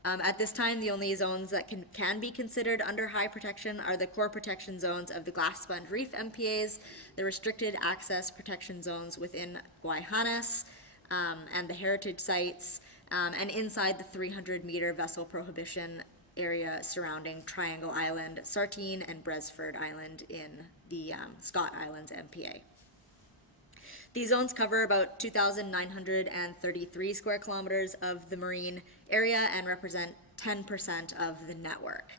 At this time, the only zones that can be considered under high protection are the core protection zones of the glass sponge reef MPAs, the restricted access protection zones within Guayhanas, and the heritage sites, and inside the 300-meter vessel prohibition area surrounding Triangle Island, Sartine, and Bresford Island in the Scott Islands MPA. These zones cover about 2,933 square kilometers of the marine area and represent 10% of the network.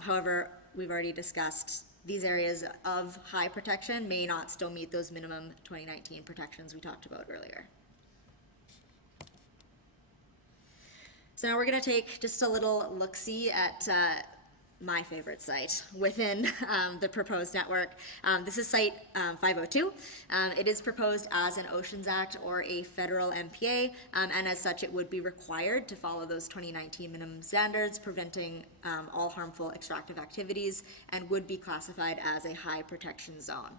However, we've already discussed these areas of high protection may not still meet those minimum 2019 protections we talked about earlier. So now we're going to take just a little look-see at my favorite site within the proposed network. This is Site 502. It is proposed as an Oceans Act or a federal MPA, and as such it would be required to follow those 2019 minimum standards preventing all harmful extractive activities, and would be classified as a high protection zone.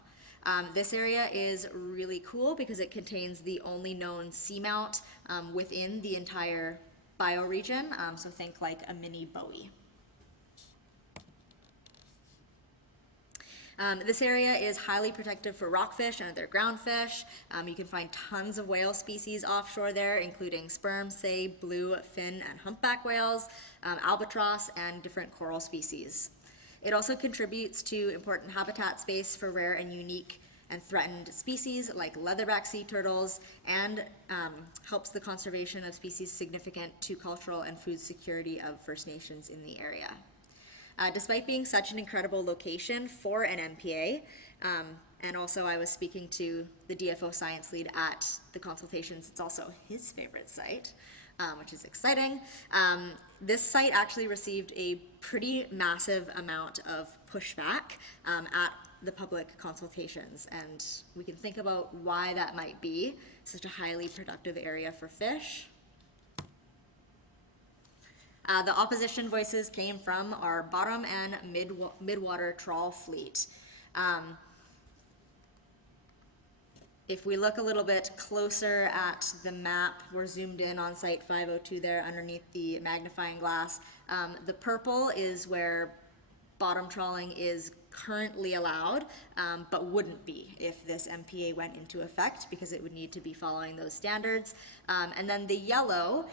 This area is really cool because it contains the only known seamount within the entire bioregion, so think like a mini Bowie. This area is highly protective for rockfish and other groundfish. You can find tons of whale species offshore there, including sperm, sei, blue, fin, and humpback whales, albatross, and different coral species. It also contributes to important habitat space for rare and unique and threatened species like leatherback sea turtles, and helps the conservation of species significant to cultural and food security of First Nations in the area. Despite being such an incredible location for an MPA, and also I was speaking to the DFO science lead at the consultations, it's also his favorite site, which is exciting. This site actually received a pretty massive amount of pushback at the public consultations, and we can think about why that might be such a highly productive area for fish. The opposition voices came from our bottom and midwater trawl fleet. If we look a little bit closer at the map, we're zoomed in on site 502 there underneath the magnifying glass. The purple is where bottom trawling is currently allowed, but wouldn't be if this MPA went into effect, because it would need to be following those standards. And then the yellow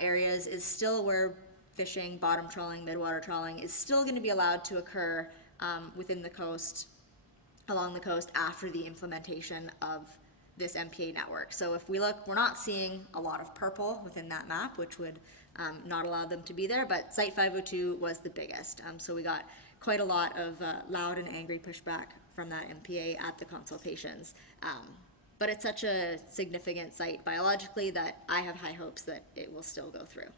areas is still where fishing, bottom trawling, midwater trawling is still going to be allowed to occur within the coast, along the coast, after the implementation of this MPA network. So if we look, we're not seeing a lot of purple within that map, which would not allow them to be there, but Site 502 was the biggest. So we got quite a lot of loud and angry pushback from that MPA at the consultations. But it's such a significant site biologically that I have high hopes that it will still go through.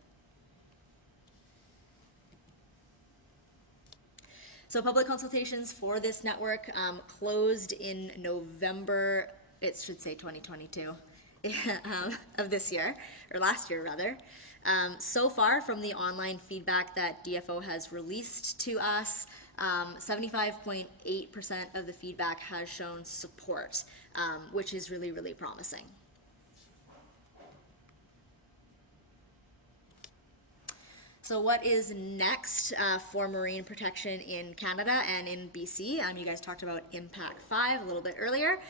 So public consultations for this network closed in November, it should say 2022, of this year, or last year rather. So far from the online feedback that DFO has released to us, 75.8% of the feedback has shown support, which is really, really promising. So what is next for marine protection in Canada and in BC? You guys talked about Impact 5 a little bit earlier,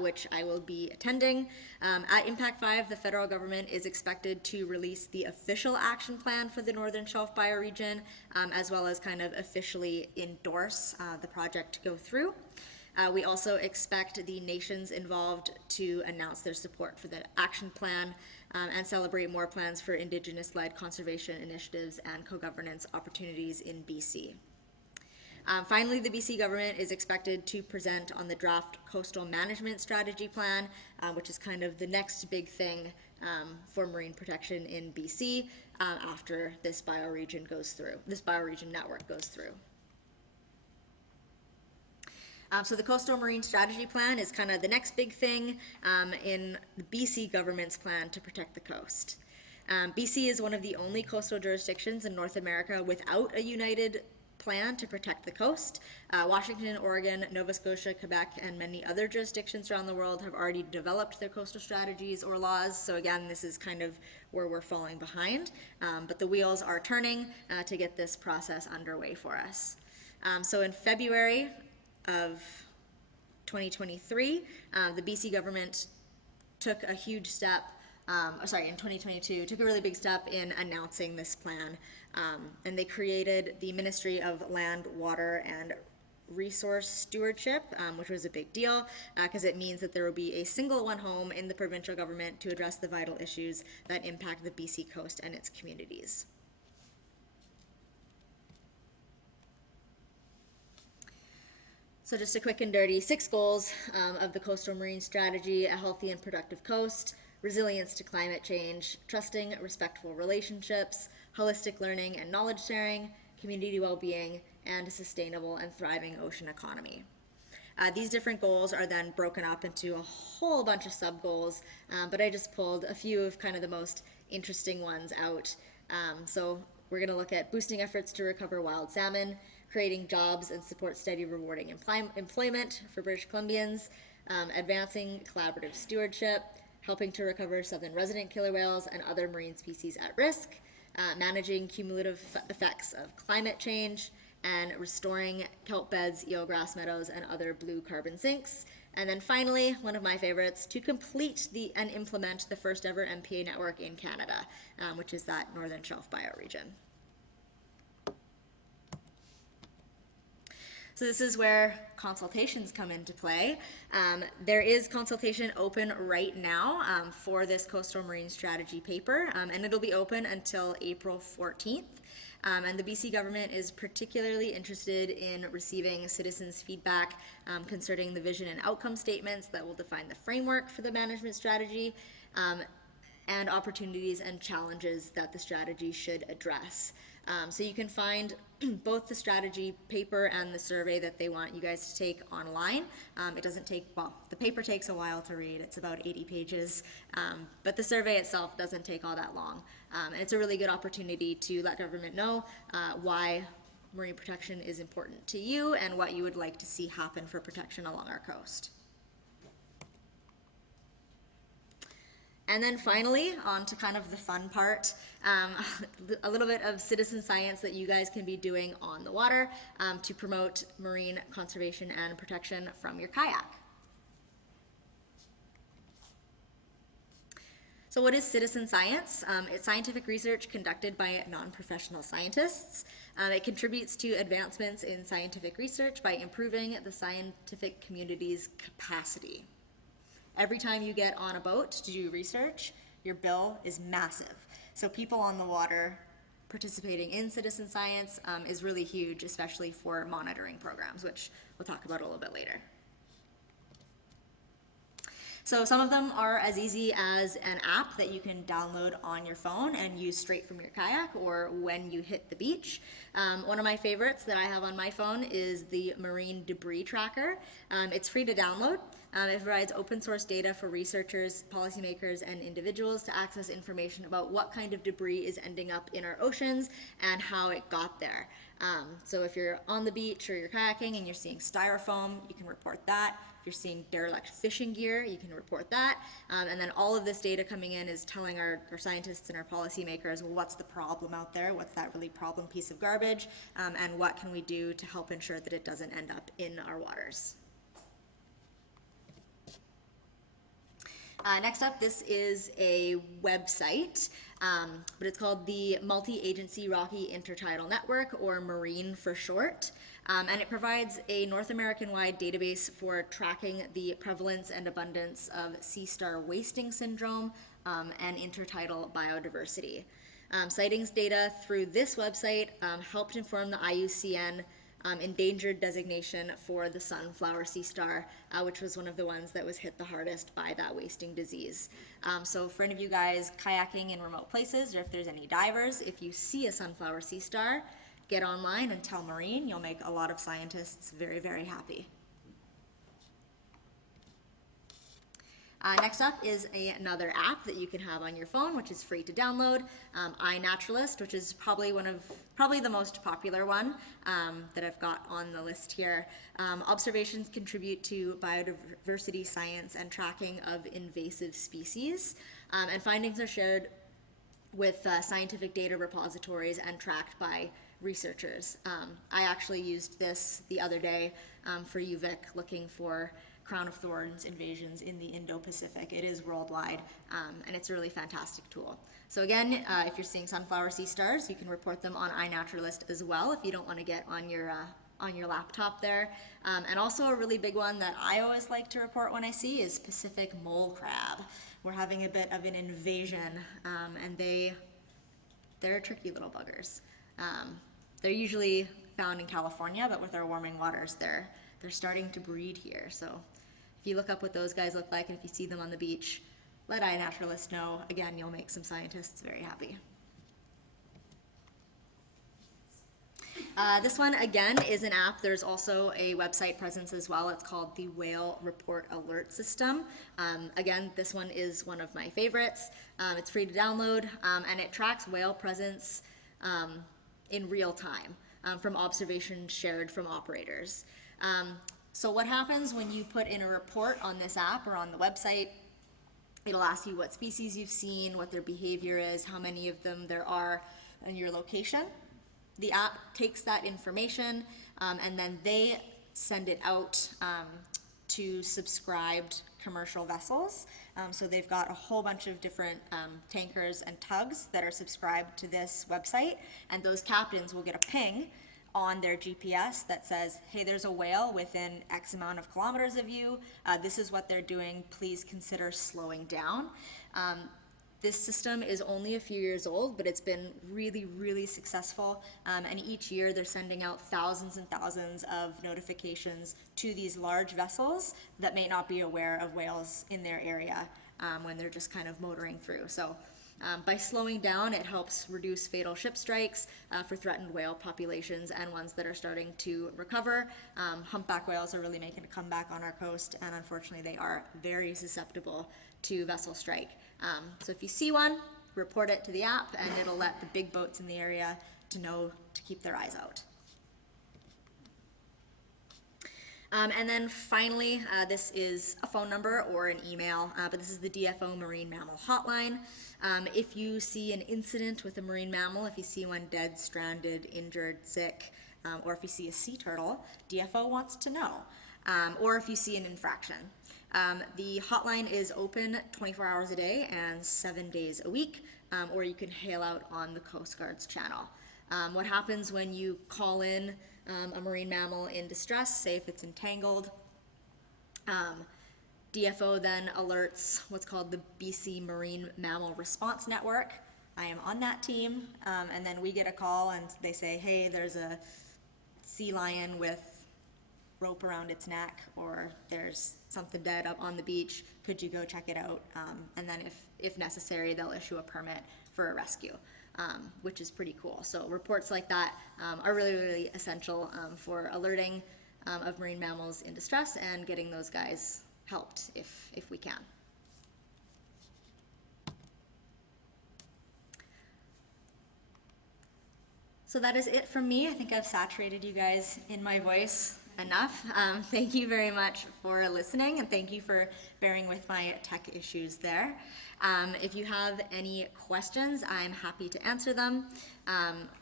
which I will be attending. At Impact 5, the federal government is expected to release the official action plan for the Northern Shelf bioregion, as well as kind of officially endorse the project to go through. We also expect the nations involved to announce their support for the action plan and celebrate more plans for Indigenous-led conservation initiatives and co-governance opportunities in BC. Finally, the BC government is expected to present on the draft coastal management strategy plan, which is kind of the next big thing for marine protection in BC after this bioregion network goes through. So the Coastal Marine Strategy Plan is kind of the next big thing in the BC government's plan to protect the coast. BC is one of the only coastal jurisdictions in North America without a united plan to protect the coast. Washington, Oregon, Nova Scotia, Quebec, and many other jurisdictions around the world have already developed their coastal strategies or laws. So again, this is kind of where we're falling behind. But the wheels are turning to get this process underway for us. So in February of 2023, the BC government took a huge step, in 2022, took a really big step in announcing this plan. And they created the Ministry of Land, Water, and Resource Stewardship, which was a big deal because it means that there will be a single one home in the provincial government to address the vital issues that impact the BC coast and its communities. So just a quick and dirty 6 goals of the Coastal Marine Strategy: a healthy and productive coast, resilience to climate change, trusting, respectful relationships, holistic learning and knowledge sharing, community well-being, and a sustainable and thriving ocean economy. These different goals are then broken up into a whole bunch of sub-goals, but I just pulled a few of kind of the most interesting ones out. So we're going to look at boosting efforts to recover wild salmon, creating jobs and support steady, rewarding employment for British Columbians, advancing collaborative stewardship, helping to recover southern resident killer whales and other marine species at risk, managing cumulative effects of climate change, and restoring kelp beds, eelgrass meadows, and other blue carbon sinks. And then finally, one of my favorites, to complete and implement the first ever MPA network in Canada, which is that Northern Shelf bioregion. So this is where consultations come into play. There is consultation open right now for this coastal marine strategy paper, and it'll be open until April 14th. And the BC government is particularly interested in receiving citizens' feedback concerning the vision and outcome statements that will define the framework for the management strategy, and opportunities and challenges that the strategy should address. So you can find both the strategy paper and the survey that they want you guys to take online. It doesn't take, well, the paper takes a while to read. It's about 80 pages, but the survey itself doesn't take all that long. And it's a really good opportunity to let government know why marine protection is important to you and what you would like to see happen for protection along our coast. And then finally, on to kind of the fun part, a little bit of citizen science that you guys can be doing on the water to promote marine conservation and protection from your kayak. So what is citizen science? It's scientific research conducted by non-professional scientists. It contributes to advancements in scientific research by improving the scientific community's capacity. Every time you get on a boat to do research, your bill is massive. So people on the water participating in citizen science is really huge, especially for monitoring programs, which we'll talk about a little bit later. So some of them are as easy as an app that you can download on your phone and use straight from your kayak or when you hit the beach. One of my favorites that I have on my phone is the Marine Debris Tracker. It's free to download. It provides open source data for researchers, policymakers, and individuals to access information about what kind of debris is ending up in our oceans and how it got there. So if you're on the beach or you're kayaking and you're seeing styrofoam, you can report that. If you're seeing derelict fishing gear, you can report that. And then all of this data coming in is telling our scientists and our policymakers, well, what's the problem out there? What's that really problem piece of garbage? And what can we do to help ensure that it doesn't end up in our waters? Next up, this is a website, but it's called the Multi-Agency Rocky Intertidal Network, or MARINE for short. And it provides a North American-wide database for tracking the prevalence and abundance of sea star wasting syndrome and intertidal biodiversity. Sightings data through this website helped inform the IUCN endangered designation for the sunflower sea star, which was one of the ones that was hit the hardest by that wasting disease. So for any of you guys kayaking in remote places, or if there's any divers, if you see a sunflower sea star, get online and tell Marine. You'll make a lot of scientists very, very happy. Next up is another app that you can have on your phone, which is free to download. iNaturalist, which is probably the most popular one that I've got on the list here. Observations contribute to biodiversity science and tracking of invasive species, and findings are shared with scientific data repositories and tracked by researchers. I actually used this the other day for UVic, looking for crown of thorns invasions in the Indo-Pacific. It is worldwide, and it's a really fantastic tool. So again, if you're seeing sunflower sea stars, you can report them on iNaturalist as well if you don't want to get on your laptop there. And also a really big one that I always like to report when I see is Pacific mole crab. We're having a bit of an invasion, and they're tricky little buggers. They're usually found in California, but with our warming waters, they're starting to breed here. So if you look up what those guys look like, and if you see them on the beach, let iNaturalist know. Again, you'll make some scientists very happy. This one, again, is an app. There's also a website presence as well. It's called the Whale Report Alert System. Again, this one is one of my favorites. It's free to download, and it tracks whale presence in real time from observations shared from operators. So what happens when you put in a report on this app or on the website? It'll ask you what species you've seen, what their behavior is, how many of them there are, and your location. The app takes that information, and then they send it out to subscribed commercial vessels. So they've got a whole bunch of different tankers and tugs that are subscribed to this website, and those captains will get a ping on their GPS that says, hey, there's a whale within X amount of kilometers of you. This is what they're doing. Please consider slowing down. This system is only a few years old, but it's been really, really successful. And each year they're sending out thousands and thousands of notifications to these large vessels that may not be aware of whales in their area when they're just kind of motoring through. So by slowing down, it helps reduce fatal ship strikes for threatened whale populations and ones that are starting to recover. Humpback whales are really making a comeback on our coast, and unfortunately they are very susceptible to vessel strike. So if you see one, report it to the app, and it'll let the big boats in the area to know to keep their eyes out. And then finally, this is a phone number or an email, but this is the DFO Marine Mammal Hotline. If you see an incident with a marine mammal, if you see one dead, stranded, injured, sick, or if you see a sea turtle, DFO wants to know, or if you see an infraction. The hotline is open 24 hours a day and 7 days a week, or you can hail out on the Coast Guard's channel. What happens when you call in a marine mammal in distress, say if it's entangled, DFO then alerts what's called the BC Marine Mammal Response Network. I am on that team, and then we get a call and they say, hey, there's a sea lion with rope around its neck, or there's something dead up on the beach, could you go check it out? And then if necessary, they'll issue a permit for a rescue, which is pretty cool. So reports like that are really, really essential for alerting of marine mammals in distress and getting those guys helped if we can. So that is it from me. I think I've saturated you guys in my voice enough. Thank you very much for listening, and thank you for bearing with my tech issues there. If you have any questions, I'm happy to answer them.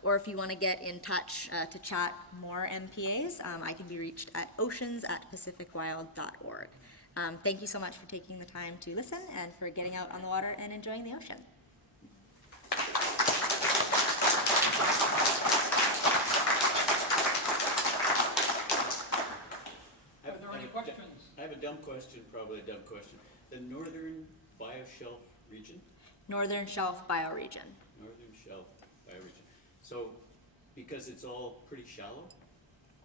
Or if you want to get in touch to chat more MPAs, I can be reached at oceans@pacificwild.org. Thank you so much for taking the time to listen and for getting out on the water and enjoying the ocean. Are there any questions? I have a dumb question, probably a dumb question. The Northern Bioshelf region? Northern Shelf Bioregion. Northern Shelf Bioregion. So, because it's all pretty shallow,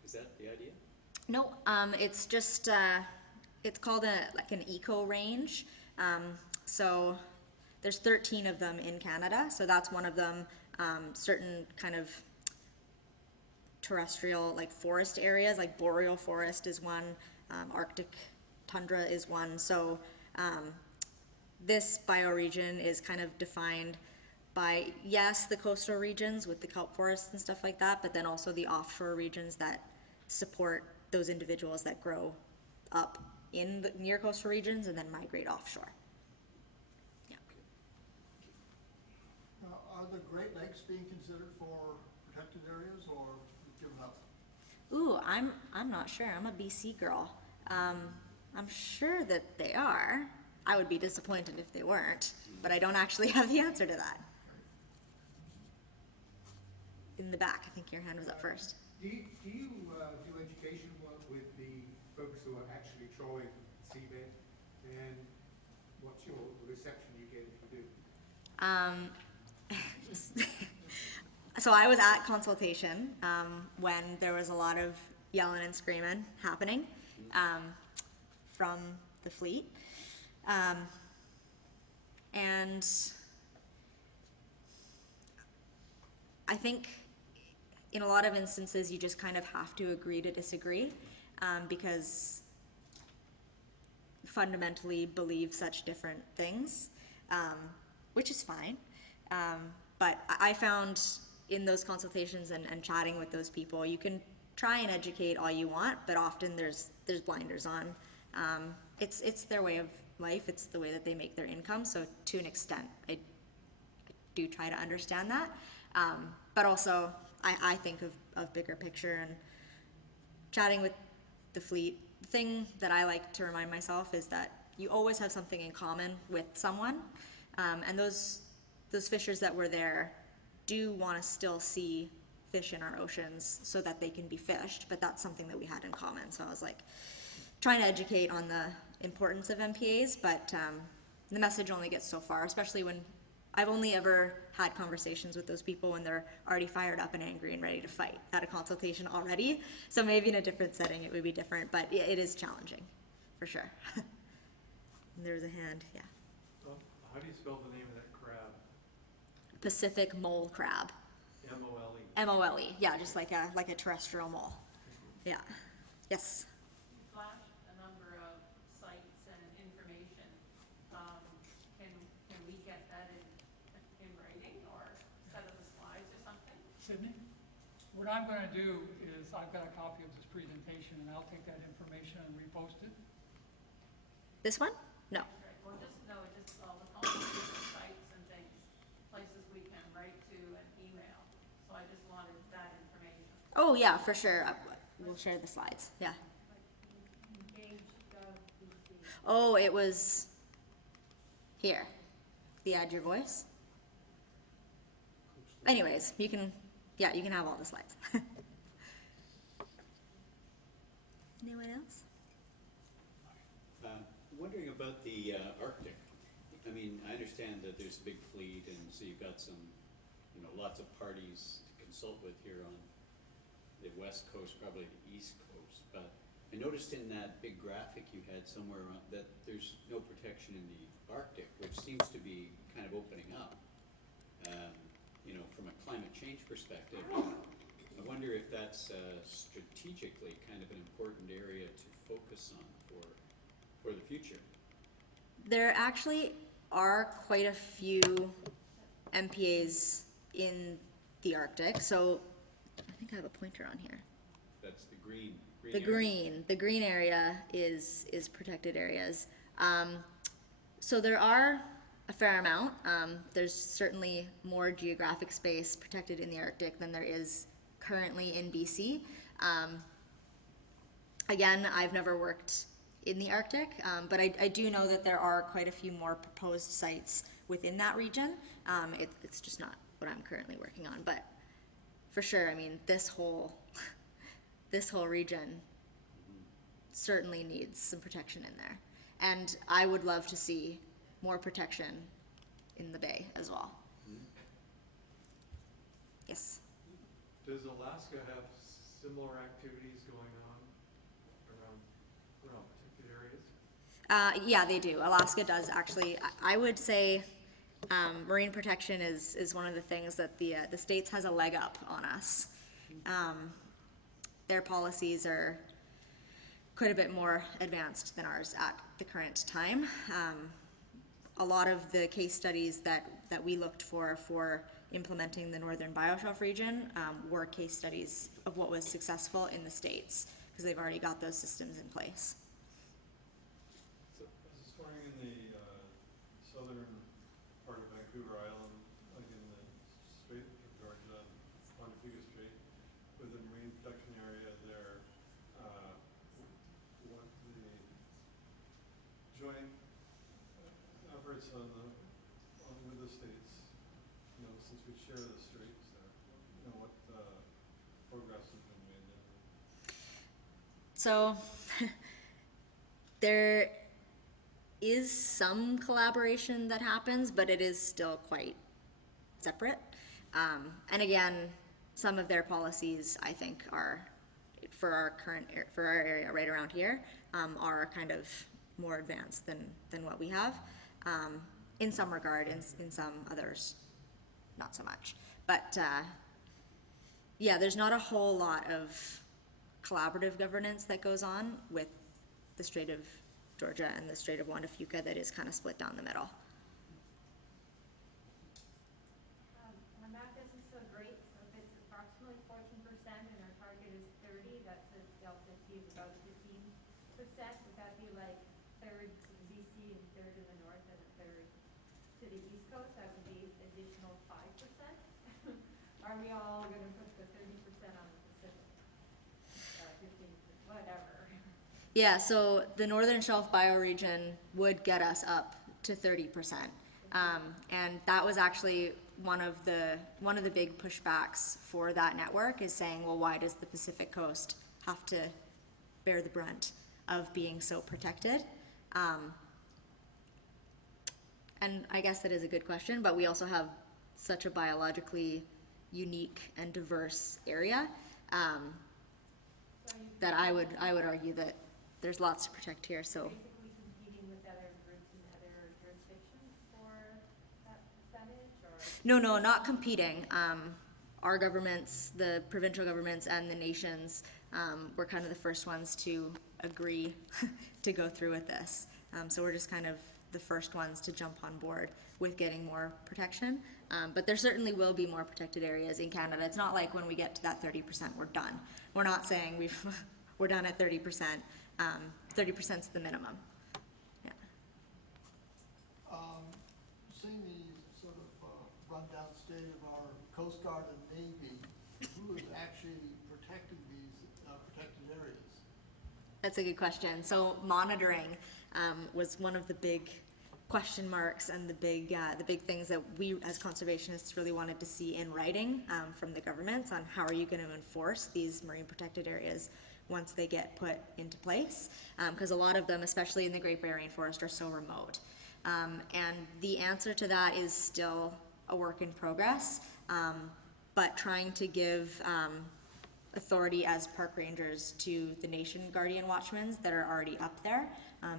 is that the idea? No, it's just, it's called like an eco range. So there's 13 of them in Canada, so that's one of them. Certain kind of terrestrial, like forest areas, like boreal forest is one, Arctic tundra is one. So this bioregion is kind of defined by, yes, the coastal regions with the kelp forests and stuff like that, but then also the offshore regions that support those individuals that grow up in the near coastal regions and then migrate offshore. Yeah. Now, are the Great Lakes being considered for protected areas, or given up? Ooh, I'm not sure. I'm a BC girl. I'm sure that they are. I would be disappointed if they weren't, but I don't actually have the answer to that. In the back, I think your hand was up first. Do you do education work with the folks who are actually trawling seabed, and what's your reception you get if you do? So I was at consultation when there was a lot of yelling and screaming happening from the fleet. And I think in a lot of instances you just kind of have to agree to disagree because fundamentally believe such different things, which is fine. But I found in those consultations and chatting with those people, you can try and educate all you want, but often there's blinders on. It's their way of life. It's the way that they make their income. So to an extent, I do try to understand that. But also, I think of bigger picture and chatting with the fleet. The thing that I like to remind myself is that you always have something in common with someone. And those fishers that were there do want to still see fish in our oceans so that they can be fished, but that's something that we had in common. So I was like trying to educate on the importance of MPAs, but the message only gets so far, especially when I've only ever had conversations with those people when they're already fired up and angry and ready to fight at a consultation already. So maybe in a different setting it would be different, but it is challenging, for sure. There's a hand, yeah. How do you spell the name of that crab? Pacific mole crab. M-O-L-E. M-O-L-E, yeah, just like a terrestrial mole. Yeah. Yes. You flashed a number of sites and information. Can we get that in writing or set of the slides or something? Sydney? What I'm gonna do is, I've got a copy of this presentation, and I'll take that information and repost it. This one? No. Right, well, just all the different sites and things, places we can write to and email. So I just wanted that information. Oh, yeah, for sure. We'll share the slides, yeah. Oh, it was here. The Add Your Voice. Anyways, you can have all the slides. Anyone else? Wondering about the Arctic. I mean, I understand that there's a big fleet, and so you've got some, lots of parties to consult with here on the west coast, probably the east coast. But I noticed in that big graphic you had somewhere on that there's no protection in the Arctic, which seems to be kind of opening up. From a climate change perspective, I wonder if that's strategically kind of an important area to focus on for the future. There actually are quite a few MPAs in the Arctic. So I think I have a pointer on here. That's the green. The green area is protected areas. So there are a fair amount. There's certainly more geographic space protected in the Arctic than there is currently in BC. Again, I've never worked in the Arctic, but I do know that there are quite a few more proposed sites within that region. It's just not what I'm currently working on, but for sure, I mean, this whole region certainly needs some protection in there. And I would love to see more protection in the bay as well. Yes? Does Alaska have similar activities going on around protected areas? Yeah, they do. Alaska does actually. I would say marine protection is one of the things that the States has a leg up on us. Their policies are quite a bit more advanced than ours at the current time. A lot of the case studies that we looked for implementing the Northern Bioshelf region were case studies of what was successful in the States, because they've already got those systems in place. So, I was just wondering, in the southern part of Vancouver Island, like in the Strait of Georgia, Quantifica Strait, with the marine protection area there, what the joint efforts with the states, since we share the straits there, what progress has been made there? So there is some collaboration that happens, but it is still quite separate. And again, some of their policies, I think, are for our area right around here, are kind of more advanced than what we have. In some regard, in some others, not so much. But yeah, there's not a whole lot of collaborative governance that goes on with the Strait of Georgia and the Strait of Juan de Fuca that is kind of split down the middle. Our map isn't so great, so if it's approximately 14% and our target is 30, that's the delta T is about 15%. Would that be like third to the BC and third in the north and a third to the east coast? That would be additional 5%. Are we all going to put the 30% on the Pacific? 15%, whatever. Yeah, so the Northern Shelf bioregion would get us up to 30%. And that was actually one of the big pushbacks for that network is saying, well, why does the Pacific Coast have to bear the brunt of being so protected? And I guess that is a good question, but we also have such a biologically unique and diverse area that I would argue that there's lots to protect here. So Basically competing with other groups in other jurisdictions for that percentage, or? no, not competing. Our governments, the provincial governments and the nations, were kind of the first ones to agree to go through with this. So we're just kind of the first ones to jump on board with getting more protection. But there certainly will be more protected areas in Canada. It's not like when we get to that 30%, we're done. We're not saying we're done at 30%. 30% is the minimum. Yeah. Seeing the sort of rundown state of our Coast Guard and Navy, who is actually protecting these protected areas? That's a good question. So monitoring was one of the big question marks and the big things that we as conservationists really wanted to see in writing from the governments on how are you going to enforce these marine protected areas once they get put into place, because a lot of them, especially in the Great Barrier Rainforest, are so remote. And the answer to that is still a work in progress, but trying to give authority as park rangers to the nation guardian watchmen that are already up there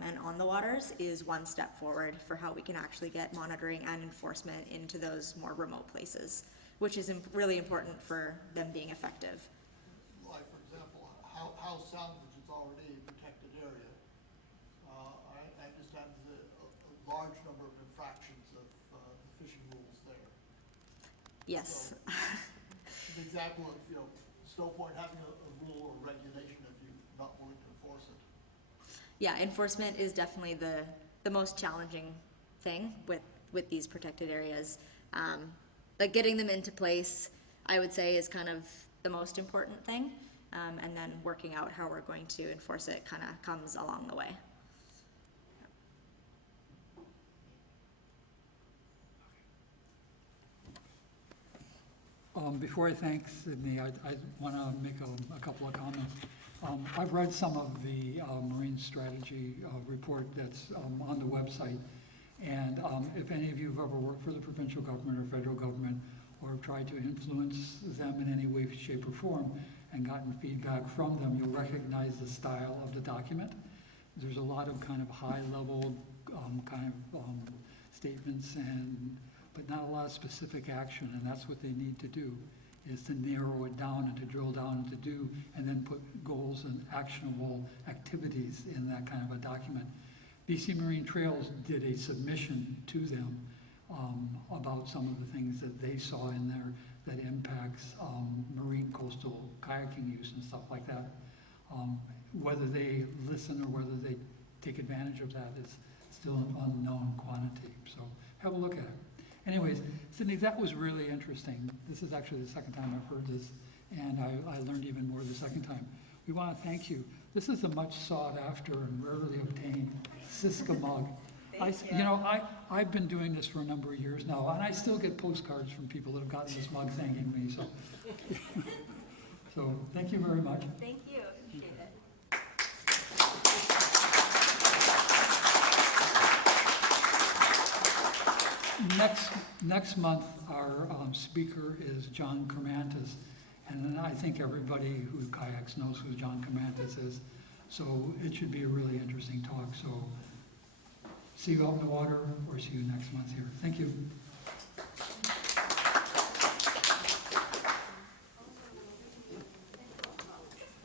and on the waters is one step forward for how we can actually get monitoring and enforcement into those more remote places, which is really important for them being effective. Like, for example, how salvage is already a protected area. I understand there's a large number of infractions of the fishing rules there. Yes. So, an example of, Snow Point having a rule or regulation if you're not willing to enforce it. Yeah, enforcement is definitely the most challenging thing with these protected areas. But getting them into place, I would say, is kind of the most important thing. And then working out how we're going to enforce it kind of comes along the way. Before I thank Sydney, I want to make a couple of comments. I've read some of the marine strategy report that's on the website. And if any of you have ever worked for the provincial government or federal government or tried to influence them in any way, shape, or form and gotten feedback from them, you'll recognize the style of the document. There's a lot of kind of high-level statements but not a lot of specific action, and that's what they need to do, is to narrow it down and to drill down and to do, and then put goals and actionable activities in that kind of a document. BC Marine Trails did a submission to them about some of the things that they saw in there that impacts marine coastal kayaking use and stuff like that. Whether they listen or whether they take advantage of that is still an unknown quantity, so have a look at it. Anyways, Sydney, that was really interesting. This is actually the second time I've heard this, and I learned even more the second time. We want to thank you. This is a much sought after and rarely obtained Siska mug. I've been doing this for a number of years now, and I still get postcards from people that have gotten this mug thanking me, so. So thank you very much. Thank you, appreciate it. Next month, our speaker is John Kermantis, and I think everybody who kayaks knows who John Kermantis is. So it should be a really interesting talk. So see you out in the water or see you next month here. Thank you.